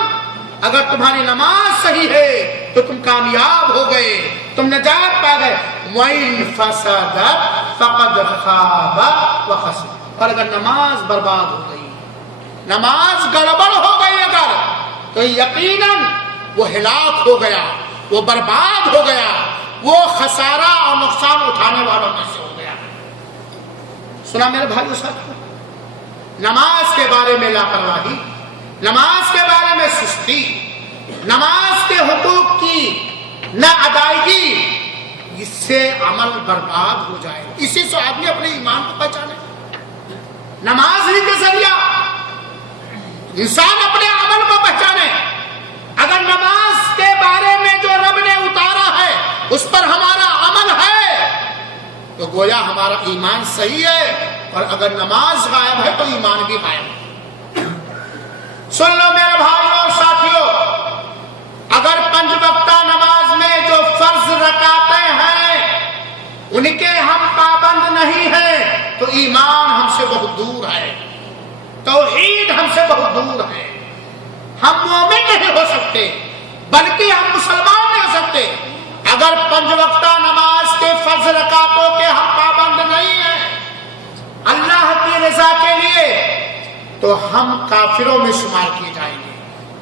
اگر تمہاری نماز صحیح ہے تو تم کامیاب ہو گئے، تم نجات پا گئے۔ وَإِن فَسَدَتْ فَقَدْ خَابَ وَخَسِرَ، اور اگر نماز برباد ہو گئی، نماز گڑبڑ ہو گئی اگر، تو یقیناً وہ ہلاک ہو گیا، وہ برباد ہو گیا، وہ خسارہ اور نقصان اٹھانے والوں میں سے ہو گیا۔ سنا میرے بھائیو ساتھیو، نماز کے بارے میں لاپرواہی، نماز کے بارے میں سستی، نماز کے حقوق کی نہ ادائیگی، اس سے عمل برباد ہو جائے. اسی سے آدمی اپنے ایمان کو پہچانے. نماز ہی کے ذریعہ انسان اپنے عمل کو پہچانے. اگر نماز کے بارے میں جو رب نے اتارا ہے اس پر ہمارا عمل ہے تو گویا ہمارا ایمان صحیح ہے, اور اگر نماز غائب ہے تو ایمان بھی غائب ہے. سن لو میرے بھائیوں اور ساتھیوں, اگر 5 وقتہ نماز میں جو فرض رکعتیں ہیں ان کے ہم پابند نہیں ہیں تو ایمان ہم سے بہت دور ہے, توحید ہم سے بہت دور ہے. ہم مومن نہیں ہو سکتے بلکہ ہم مسلمان نہیں ہو سکتے اگر 5 وقتہ نماز کے فرض رکعتوں کے ہم پابند نہیں ہیں اللہ کی رضا کے لیے, تو ہم کافروں میں شمار کیے جائیں گے,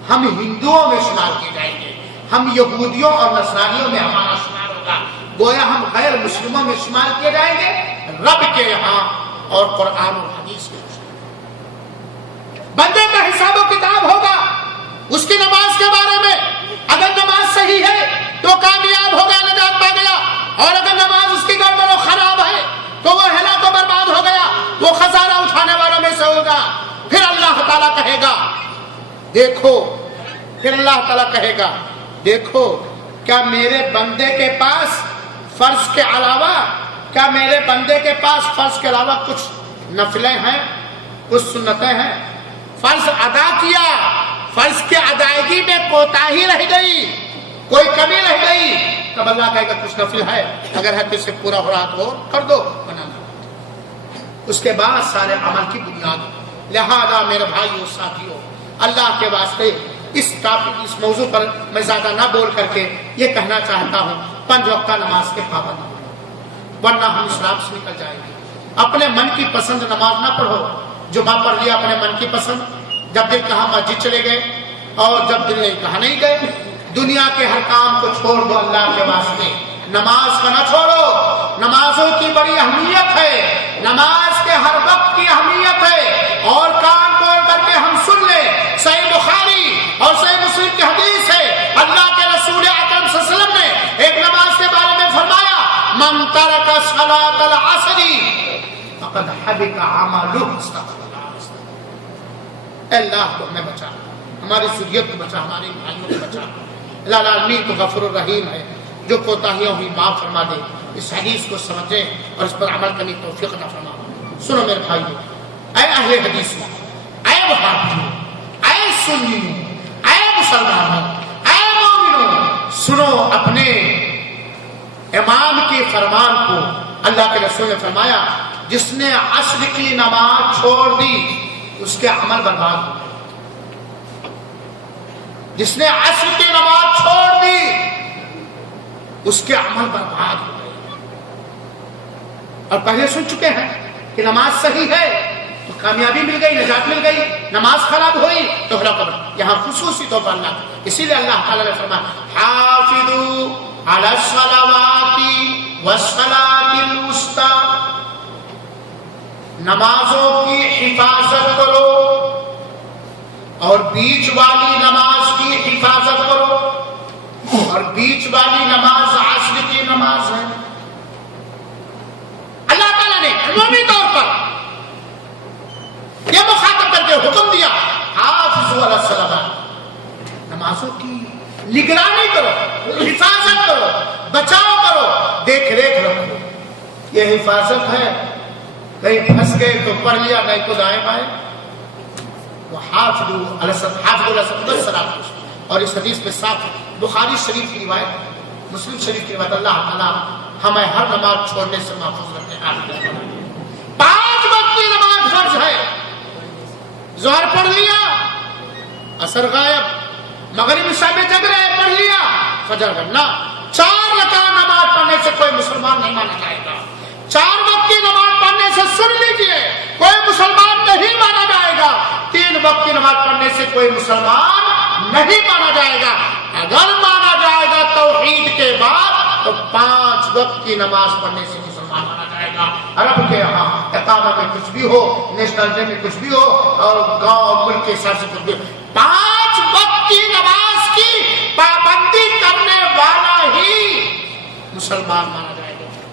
ہم ہندوؤں میں شمار کیے جائیں گے, ہم یہودیوں اور نصرانیوں میں ہمارا شمار ہوگا. گویا ہم غیر مسلموں میں شمار کیے جائیں گے رب کے یہاں اور قرآن اور حدیث کے. بندے کا حساب و کتاب ہوگا اس کی نماز کے بارے میں. اگر نماز صحیح ہے تو کامیاب ہوگا, نجات پا گیا, اور اگر نماز اس کی گڑبڑ و خراب ہے تو وہ ہلاک و برباد ہو گیا, وہ خسارہ اٹھانے والوں میں سے ہوگا. پھر اللہ تعالیٰ کہے گا دیکھو, پھر اللہ تعالیٰ کہے گا دیکھو کیا میرے بندے کے پاس فرض کے علاوہ, کیا میرے بندے کے پاس فرض کے علاوہ کچھ نفلیں ہیں, کچھ سنتیں ہیں. فرض ادا کیا, فرض کی ادائیگی میں کوتاہی رہ گئی, کوئی کمی رہ گئی, تب اللہ کہے گا کچھ نفل ہے, اگر ہے تو اس سے پورا ہو رہا تو کر دو, بنانا. اس کے بعد سارے عمل کی بنیاد. لہذا میرے بھائیو ساتھیو, اللہ کے واسطے اس ٹاپک, اس موضوع پر میں زیادہ نہ بول کر کے یہ کہنا چاہتا ہوں 5 وقتہ نماز کے پابند ہونا, ورنہ ہم اسلام سے نکل جائیں گے. اپنے من کی پسند نماز نہ پڑھو. جمعہ پڑھ لیا اپنے من کی پسند, جب دل کہا مسجد چلے گئے, اور جب دل نہیں کہا نہیں گئے. دنیا کے ہر کام کو چھوڑ دو اللہ کے واسطے, نماز کا نہ چھوڑو. نمازوں کی بڑی اہمیت ہے, نماز کے ہر وقت کی اہمیت ہے. اور کان کھول کر کے ہم سن لیں, صحیح بخاری اور صحیح مسلم کی حدیث ہے, اللہ کے رسول اکرم صلی اللہ علیہ وسلم نے ایک نماز کے بارے میں فرمایا من ترک صلاۃ العصر فقد حبط عملہ. اللہ کو ہمیں بچا, ہماری ذریت کو بچا, ہمارے بھائیوں کو بچا. اللہ العالمین تو غفور الرحیم ہے, جو کوتاہیاں ہوئی معاف فرما دے. اس حدیث کو سمجھیں اور اس پر عمل کرنے کی توفیق عطا فرما. سنو میرے بھائیو, اے اہل حدیث, اے وہابیوں, اے سنیوں, اے مسلمانوں, اے مومنوں, سنو اپنے امام کی فرمان کو. اللہ کے رسول نے فرمایا جس نے عصر کی نماز چھوڑ دی اس کے عمل برباد ہو گئے. جس نے عصر کی نماز چھوڑ دی اس کے عمل برباد ہو گئے. اور پہلے سن چکے ہیں کہ نماز صحیح ہے تو کامیابی مل گئی, نجات مل گئی. نماز خراب ہوئی تو ہلاک. یہاں خصوصی طور پر اللہ, اسی لیے اللہ تعالیٰ نے فرمایا حافظوا علی الصلوات والصلاۃ الوسطی, نمازوں کی حفاظت کرو اور بیچ والی نماز کی حفاظت کرو. اور بیچ والی نماز عصر کی نماز ہے. اللہ تعالیٰ نے عمومی طور پر یہ مخاطب کر کے حکم دیا حافظوا علی الصلوات, نمازوں کی نگرانی کرو, حفاظت کرو, بچاؤ کرو, دیکھ ریکھ رکھو. یہ حفاظت ہے, کہیں پھنس گئے تو پڑھ لیا, نہیں تو دائیں بائیں. وہ حافظوا علی الصلوات. اور اس حدیث میں صاف بخاری شریف کی روایت, مسلم شریف کی روایت, اللہ تعالیٰ ہمیں ہر نماز چھوڑنے سے محفوظ رکھے. 5 وقت کی نماز فرض ہے. ظہر پڑھ لیا, عصر غائب, مغرب عشاء میں جگ رہے پڑھ لیا, فجر کرنا. 4 رکعت نماز پڑھنے سے کوئی مسلمان نہیں مانا جائے گا. 4 وقت کی نماز پڑھنے سے سن لیجئے کوئی مسلمان نہیں مانا جائے گا. 3 وقت کی نماز پڑھنے سے کوئی مسلمان نہیں مانا جائے گا. اگر مانا جائے گا توحید کے بعد تو 5 وقت کی نماز پڑھنے سے مسلمان مانا جائے گا. عرب کے یہاں اقامہ میں کچھ بھی ہو, نیشنل ڈے میں کچھ بھی ہو, اور گاؤں اور ملک کے حساب سے کچھ بھی ہو, 5 وقت کی نماز کی پابندی کرنے والا ہی مسلمان مانا جائے گا.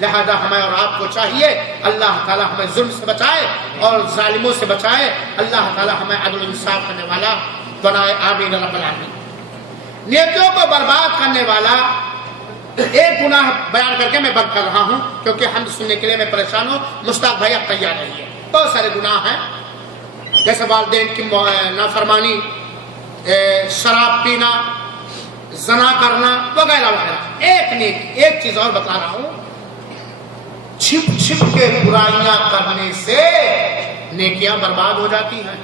لہذا ہمیں اور آپ کو چاہیے اللہ تعالی ہمیں ظلم سے بچائے اور ظالموں سے بچائے، اللہ تعالی ہمیں عدل و انصاف کرنے والا بنائے، آمین رب العالمین۔ نیکیوں کو برباد کرنے والا ایک گناہ بیان کر کے میں بند کر رہا ہوں کیونکہ حمد سننے کے لیے میں پریشان ہوں، مشتاق بھائی اب تیار رہیے۔ بہت سارے گناہ ہیں جیسے والدین کی نافرمانی، شراب پینا، زنا کرنا وغیرہ وغیرہ۔ ایک چیز اور بتا رہا ہوں، چھپ چھپ کے برائیاں کرنے سے نیکیاں برباد ہو جاتی ہیں۔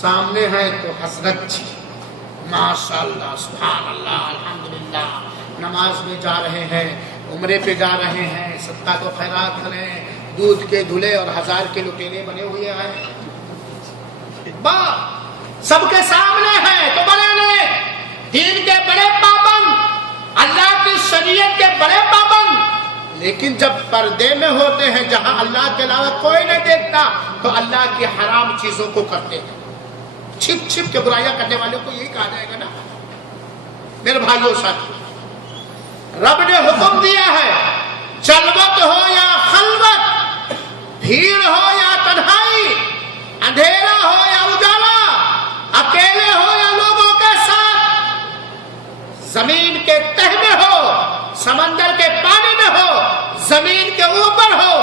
سامنے ہے تو حسرت جی ماشاء اللہ سبحان اللہ الحمدللہ، نماز میں جا رہے ہیں، عمرے پہ جا رہے ہیں، صدقہ تو خیرات کریں، دودھ کے دھلے اور 1000 کے لٹیرے بنے ہوئے ہیں، سب کے سامنے ہیں تو بڑے نیک، دین کے بڑے پابند، اللہ کی شریعت کے بڑے پابند، لیکن جب پردے میں ہوتے ہیں جہاں اللہ کے علاوہ کوئی نہیں دیکھتا تو اللہ کی حرام چیزوں کو کرتے ہیں۔ چھپ چھپ کے برائیاں کرنے والوں کو یہی کہا جائے گا نا میرے بھائیوں ساتھ، رب نے حکم دیا ہے جلوت ہو یا خلوت، بھیڑ ہو یا تنہائی، اندھیرا ہو یا اجالا، اکیلے ہو یا لوگوں کے ساتھ، زمین کے تہ میں ہو، سمندر کے پانی میں ہو، زمین کے اوپر ہو،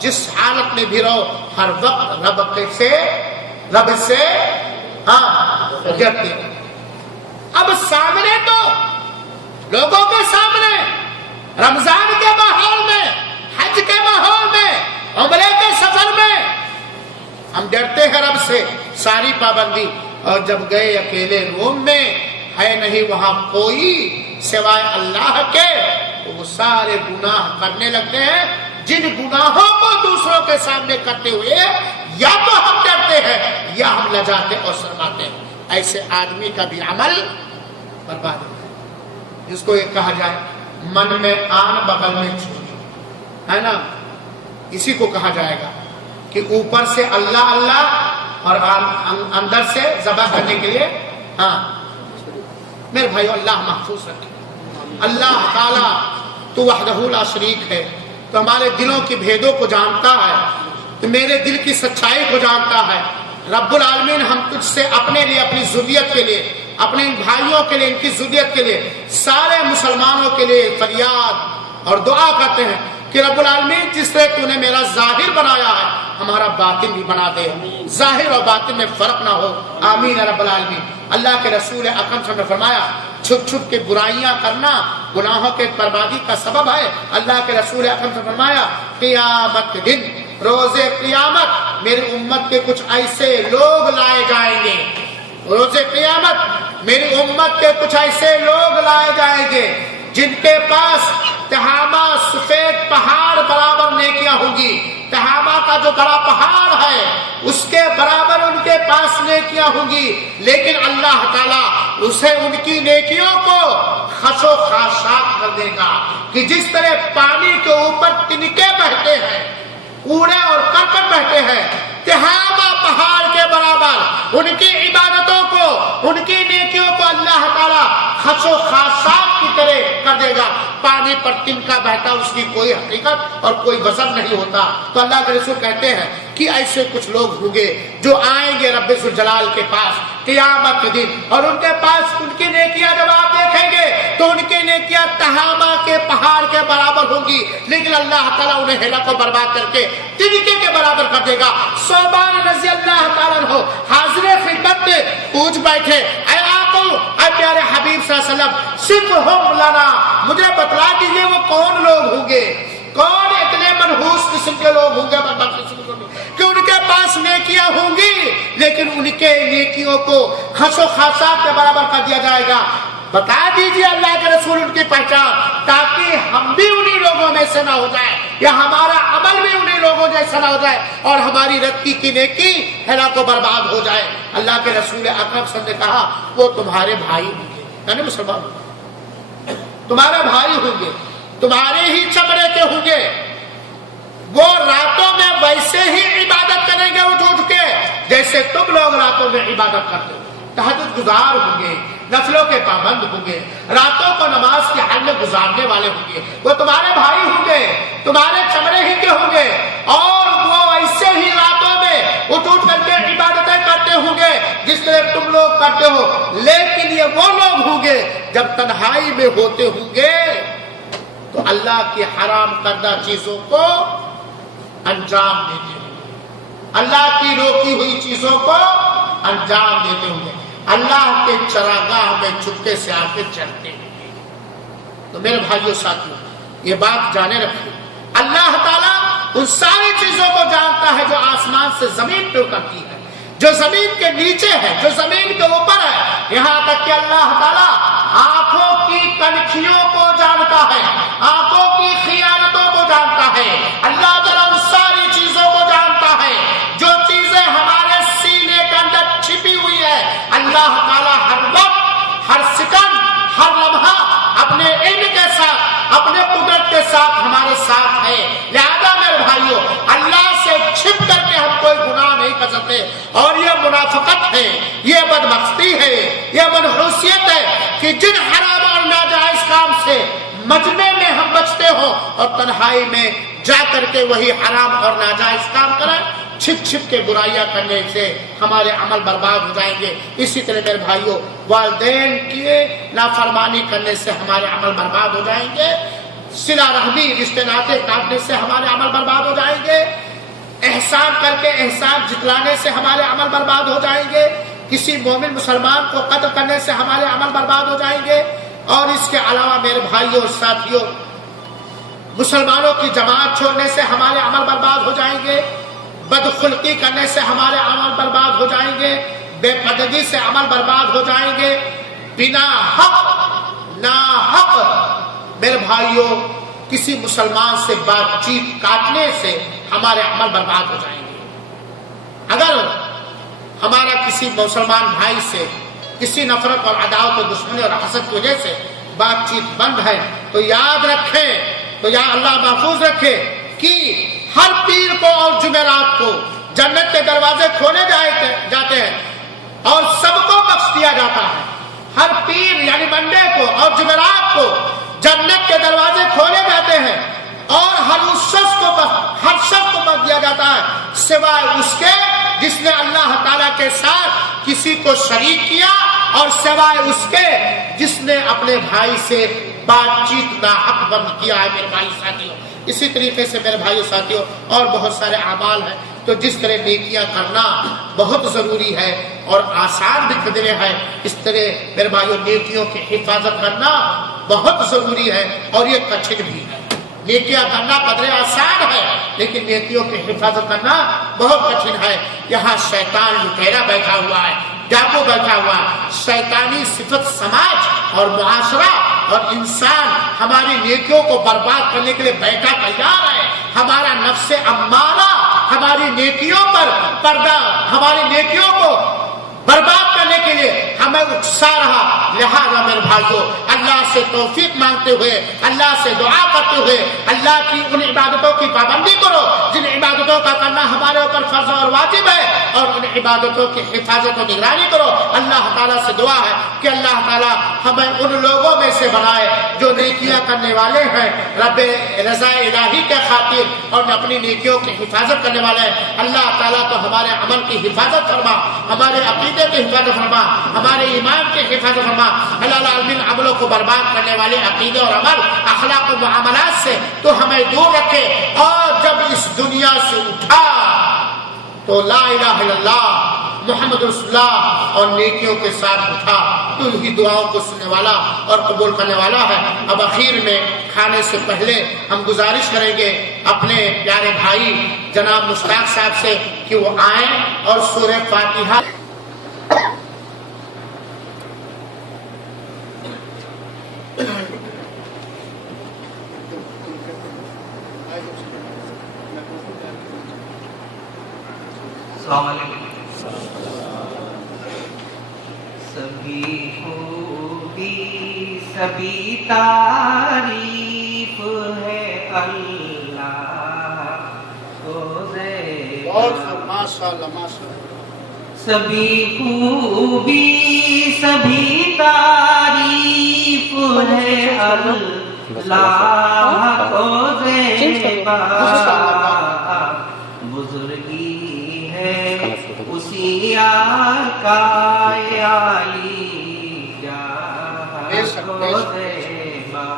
جس حالت میں بھی رہو، ہر وقت رب سے ڈرتے۔ اب سامنے تو لوگوں کے سامنے رمضان کے ماحول میں، حج کے ماحول میں، عمرے کے سفر میں ہم ڈرتے ہیں رب سے، ساری پابندی، اور جب گئے اکیلے روم میں ہے نہیں وہاں کوئی سوائے اللہ کے، تو وہ سارے گناہ کرنے لگتے ہیں جن گناہوں کو دوسروں کے سامنے کرتے ہوئے یا تو ہم ڈرتے ہیں یا ہم لجاتے اور شرماتے ہیں۔ ایسے آدمی کا بھی عمل برباد ہوتا ہے، جس کو یہ کہا جائے من میں آن بغل میں چھوڑی، ہے نا، اسی کو کہا جائے گا کہ اوپر سے اللہ اللہ اور اندر سے ذبح کرنے کے لیے میرے بھائیو اللہ محفوظ رکھے۔ اللہ تعالی تو وحدہ لا شریک ہے، تو ہمارے دلوں کی بھیدوں کو جانتا ہے، تو میرے دل کی سچائی کو جانتا ہے۔ رب العالمین ہم تجھ سے اپنے لیے، اپنی ذریت کے لیے، اپنے ان بھائیوں کے لیے، ان کی ذریت کے لیے، سارے مسلمانوں کے لیے فریاد اور دعا کرتے ہیں کہ رب العالمین جس طرح تو نے میرا ظاہر بنایا ہے ہمارا باطن بھی بنا دے، ظاہر اور باطن میں فرق نہ ہو، آمین رب العالمین۔ اللہ کے رسول اکرم صلی اللہ علیہ وسلم نے فرمایا چھپ چھپ کے برائیاں کرنا گناہوں کے بربادی کا سبب ہے۔ اللہ کے رسول اکرم صلی اللہ علیہ وسلم نے فرمایا قیامت کے دن، روز قیامت میری امت کے کچھ ایسے لوگ لائے جائیں گے، روز قیامت میری امت کے کچھ ایسے لوگ لائے جائیں گے جن کے پاس تہامہ سفید پہاڑ برابر نیکیاں ہوں گی، تہامہ کا جو بڑا پہاڑ ہے اس کے برابر ان کے پاس نیکیاں ہوں گی، لیکن اللہ تعالیٰ اسے ان کی نیکیوں کو خس و خاشاک کر دے گا کہ جس طرح پانی کے اوپر تنکے بہتے ہیں، کوڑے اور کرکٹ بہتے ہیں، تہامہ پہاڑ کے برابر ان کی عبادتوں کو، ان کی نیکیوں کو اللہ تعالیٰ خس و خاشاک کی طرح کر دے گا۔ پانی پر تنکا بہتا اس کی کوئی حقیقت اور کوئی وزن نہیں ہوتا۔ تو اللہ کے رسول کہتے ہیں کہ ایسے کچھ لوگ ہوں گے جو آئیں گے رب ذوالجلال کے پاس قیامت کے دن، اور ان کے پاس ان کی نیکیاں جب آپ دیکھیں گے تو ان کی نیکیاں تہامہ کے پہاڑ کے برابر ہوں گی، لیکن اللہ تعالیٰ انہیں ہلاک و برباد کر کے تنکے کے برابر کر دے گا۔ صوبان رضی اللہ تعالیٰ عنہ حاضر خدمت میں پوچھ بیٹھے، اے آقا، اے پیارے حبیب صلی اللہ علیہ وسلم، صفہم لنا، مجھے بتلا دیجیے وہ کون لوگ ہوں گے، کون اتنے منحوس قسم کے لوگ ہوں گے کہ ان کے پاس نیکیاں ہوں گی لیکن ان کے نیکیوں کو خس و خاشاک کے برابر کر دیا جائے گا۔ بتا دیجیے اللہ کے رسول ان کی پہچان، تاکہ ہم بھی انہی لوگوں میں سے نہ ہو جائے یا ہمارا عمل بھی انہی لوگوں جیسا نہ ہو جائے اور ہماری رتی کی نیکی ہلاک و برباد ہو جائے۔ اللہ کے رسول اکرم صلی اللہ علیہ وسلم نے کہا وہ تمہارے بھائی ہوں گے، یعنی مسلمان تمہارے بھائی ہوں گے، تمہارے ہی چمڑے کے ہوں گے، وہ راتوں میں ویسے ہی عبادت کریں گے اٹھ اٹھ کے جیسے تم لوگ راتوں میں عبادت کرتے ہو۔ تہجد گزار ہوں گے، نفلوں کے پابند ہوں گے، راتوں کو نماز کے حال میں گزارنے والے ہوں گے، وہ تمہارے بھائی ہوں گے، تمہارے چمڑے ہی کے ہوں گے، اور وہ ایسے ہی راتوں میں اٹھ کر کے عبادتیں کرتے ہوں گے جس طرح تم لوگ کرتے ہو، لیکن یہ وہ لوگ ہوں گے جب تنہائی میں ہوتے ہوں گے تو اللہ کی حرام کردہ چیزوں کو انجام دیتے ہوں گے، اللہ کی روکی ہوئی چیزوں کو انجام دیتے ہوں گے، اللہ کے چراگاہ میں چپکے سے آ کے چلتے ہوں گے۔ تو میرے بھائیوں ساتھیوں، یہ بات جانے رکھیے، اللہ تعالیٰ ان ساری چیزوں کو جانتا ہے جو آسمان سے زمین پہ اترتی ہے، جو زمین کے نیچے ہے، جو زمین کے اوپر ہے، یہاں تک کہ اللہ تعالیٰ آنکھوں کی کنکھیوں کو جانتا ہے، آنکھوں کی خیانتوں کو جانتا ہے، اللہ تعالیٰ ان ساری چیزوں کو جانتا ہے، جو چیزیں ہمارے سینے کے اندر چھپی ہوئی ہے، اللہ تعالیٰ ہر وقت، ہر سیکنڈ، ہر لمحہ اپنے علم کے ساتھ، اپنے قدرت کے ساتھ ہمارے ساتھ ہے۔ لہذا میرے بھائیوں، اللہ سے چھپ کر کے ہم کوئی گناہ نہیں کر سکتے، اور یہ منافقت ہے، یہ بدبختی ہے، یہ منحوسیت ہے کہ جن حرام اور ناجائز کام سے مجمع میں ہم بچتے ہوں اور تنہائی میں جا کر کے وہی حرام اور ناجائز کام کریں، چھپ چھپ کے برائیاں کرنے سے ہمارے عمل برباد ہو جائیں گے۔ اسی طرح میرے بھائیوں، والدین کی نافرمانی کرنے سے ہمارے عمل برباد ہو جائیں گے، صلہ رحمی، رشتے ناطے کاٹنے سے ہمارے عمل برباد ہو جائیں گے، احسان کر کے احسان جتلانے سے ہمارے عمل برباد ہو جائیں گے، کسی مومن مسلمان کو قتل کرنے سے ہمارے عمل برباد ہو جائیں گے، اور اس کے علاوہ میرے بھائیوں اور ساتھیوں، مسلمانوں کی جماعت چھوڑنے سے ہمارے عمل برباد ہو جائیں گے، بدخلقی کرنے سے ہمارے عمل برباد ہو جائیں گے، بے پردگی سے عمل برباد ہو جائیں گے، بنا حق ناحق میرے بھائیوں کسی مسلمان سے بات چیت کاٹنے سے ہمارے عمل برباد ہو جائیں گے۔ اگر ہمارا کسی مسلمان بھائی سے کسی نفرت اور عداوت اور دشمنی اور حسد کی وجہ سے بات چیت بند ہے تو یاد رکھیں، تو یا اللہ محفوظ رکھے کہ ہر پیر کو اور جمعرات کو جنت کے دروازے کھولے جاتے ہیں اور سب کو بخش دیا جاتا ہے۔ ہر پیر یعنی منڈے کو اور جمعرات کو جنت کے دروازے کھولے جاتے ہیں اور ہر شخص کو بخش دیا جاتا ہے سوائے اس کے جس نے اللہ تعالیٰ کے ساتھ کسی کو شریک کیا، اور سوائے اس کے جس نے اپنے بھائی سے بات چیت ناحق بند کیا ہے۔ میرے بھائی ساتھیوں، اسی طریقے سے میرے بھائیوں ساتھیوں اور بہت سارے اعمال ہیں، تو جس طرح نیکیاں کرنا بہت ضروری ہے اور آسان بھی قدرے ہے، اس طرح میرے بھائیوں نیکیوں کی حفاظت کرنا بہت ضروری ہے اور یہ کٹھن بھی ہے۔ نیکیاں کرنا قدرے آسان ہے لیکن نیکیوں کی حفاظت کرنا بہت کٹھن ہے۔ یہاں شیطان لٹیرا بیٹھا ہوا ہے، ڈاکو بیٹھا ہوا ہے، شیطانی صفت سماج اور معاشرہ اور انسان ہماری نیکیوں کو برباد کرنے کے لیے بیٹھا تیار ہے۔ ہمارا نفس امارہ ہماری نیکیوں پر پردہ، ہماری نیکیوں کو برباد کرنے کے لیے ہمیں اکسا رہا۔ لہذا میرے بھائیوں، اللہ سے توفیق مانگتے ہوئے، اللہ سے دعا کرتے ہوئے اللہ کی ان عبادتوں کی پابندی کرو جن عبادتوں کا کرنا ہمارے اوپر فرض اور واجب ہے، اور ان عبادتوں کی حفاظت و نگرانی کرو۔ اللہ تعالیٰ سے دعا ہے کہ اللہ تعالیٰ ہمیں ان لوگوں میں سے بنائے جو نیکیاں کرنے والے ہیں، رب رضا الہی کے خاطر، اور اپنی نیکیوں کی حفاظت کرنے والے ہیں۔ اللہ تعالیٰ تو ہمارے عمل کی حفاظت فرما، ہمارے عقیدے کی حفاظت فرما، ہمارے ایمان کی حفاظت فرما۔ اللہ العالمین عملوں کو برباد کرنے والے عقیدے اور عمل، اخلاق و معاملات سے تو ہمیں دور رکھے، اور جب اس دنیا سے اٹھا تو لا الہ الا اللہ محمد رسول اللہ اور نیکیوں کے ساتھ اٹھا، تو ہی دعاؤں کو سننے والا اور قبول کرنے والا ہے۔ اب اخیر میں کھانے سے پہلے ہم گزارش کریں گے اپنے پیارے بھائی جناب مشتاق صاحب سے کہ وہ آئیں اور سورہ فاتحہ السلام علیکم۔ سبھی خوبی سبھی تعریف ہے اللہ کو، ماشاء اللہ ماشاء اللہ۔ سبھی خوبی سبھی تعریف ہے اللہ کو زیبا، بزرگی ہے اسی آقا عالی کیا کو زیبا،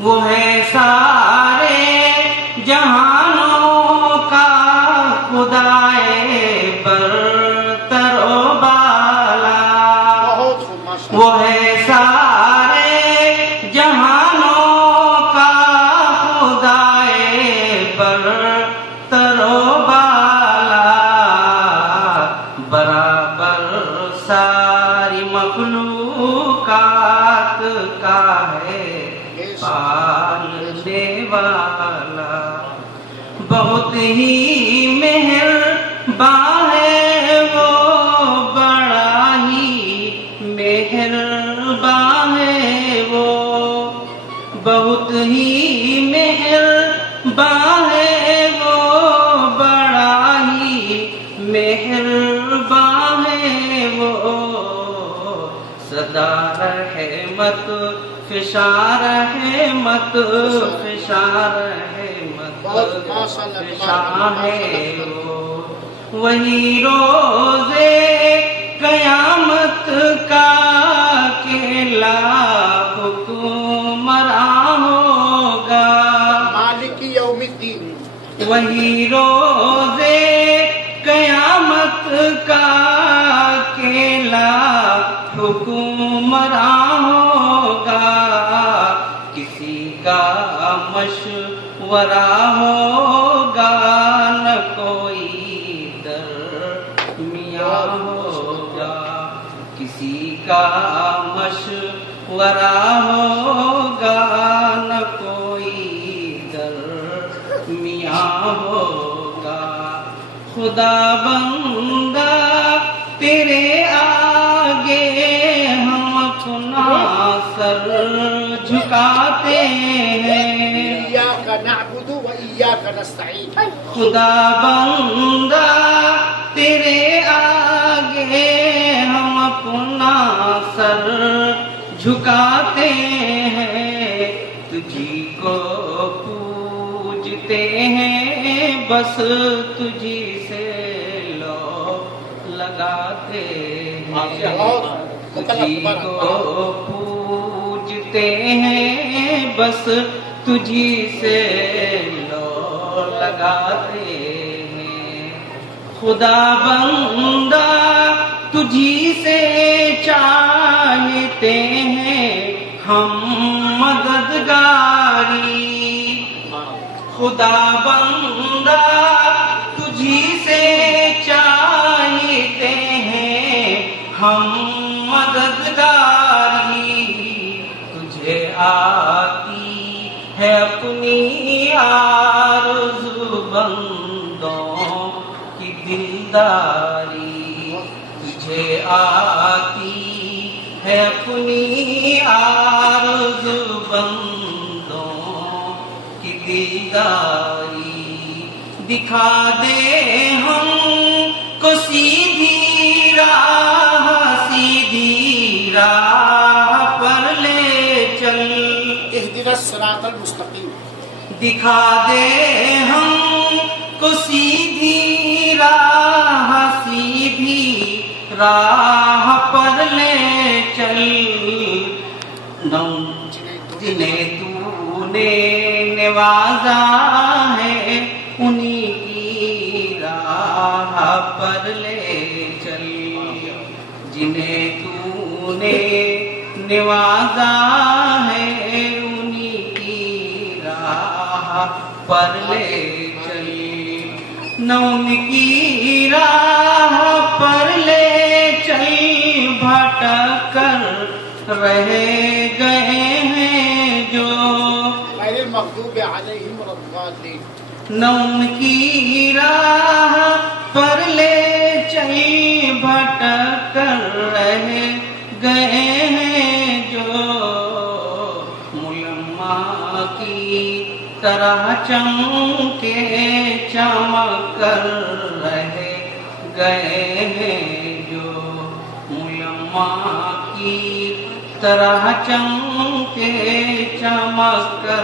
وہ ہے سارے جہانوں کا خدائے برتر و بالا، وہ ہے سارے جہانوں کا خدائے برتر و بالا، برابر ساری مخلوقات کا ہے پالنے والا، بہت ہی مہربان ہے وہ، بڑا ہی مہربان ہے وہ، بہت ہی مہربان ہے وہ، بڑا ہی مہربان ہے وہ، سدا رحمت فشار رحمت فشار رحمت فشار ہے وہ، وہی روزے قیامت کا کیلا حکمراں ہوگا، مالک یوم الدین، وہی روزے قیامت کا کیلا حکمراں ہوگا، کسی کا مشورہ ہوگا نہ کوئی درمیاں ہوگا، کسی کا مشورہ ہوگا نہ کوئی درمیاں ہوگا، خدا بندہ تیرے آگے ہم اپنا سر جھکاتے ہیں، ایاک نعبد و ایاک نستعین، خدا بندہ تیرے آگے ہم اپنا سر جھکاتے ہیں، تجھی کو پوجتے ہیں بس تجھی سے لو لگاتے ہیں، تجھی کو پوجتے ہیں بس تجھی سے لو لگاتے ہیں، خدا بندہ تجھی سے چاہتے ہیں ہم مددگاری، خدا بندہ تجھی سے چاہتے ہیں ہم مددگاری، تجھے آتی ہے اپنی آرزو بندوں کی دلداری، تجھے آتی ہے اپنی آرزو بندوں کی دلداری، دکھا دے ہم کو سیدھی راہ پر لے چل، اہدنا الصراط المستقیم، دکھا دے ہم کو سیدھی راہ پر لے چل، جنہیں تو نے نوازا ہے انہی کی راہ پر لے چل، جنہیں تو نے نوازا ہے انہی کی راہ پر لے چل، نہ ان کی راہ پر لے چل بھٹک کر رہ گئے ہیں جو، غیر المغضوب علیہم ولا الضالین، نہ ان کی راہ پر لے چل بھٹک کر رہ گئے ہیں جو، ملما کی طرح چمکے چمک کر رہ گئے ہیں جو علماء کی طرح چمکے چمک کر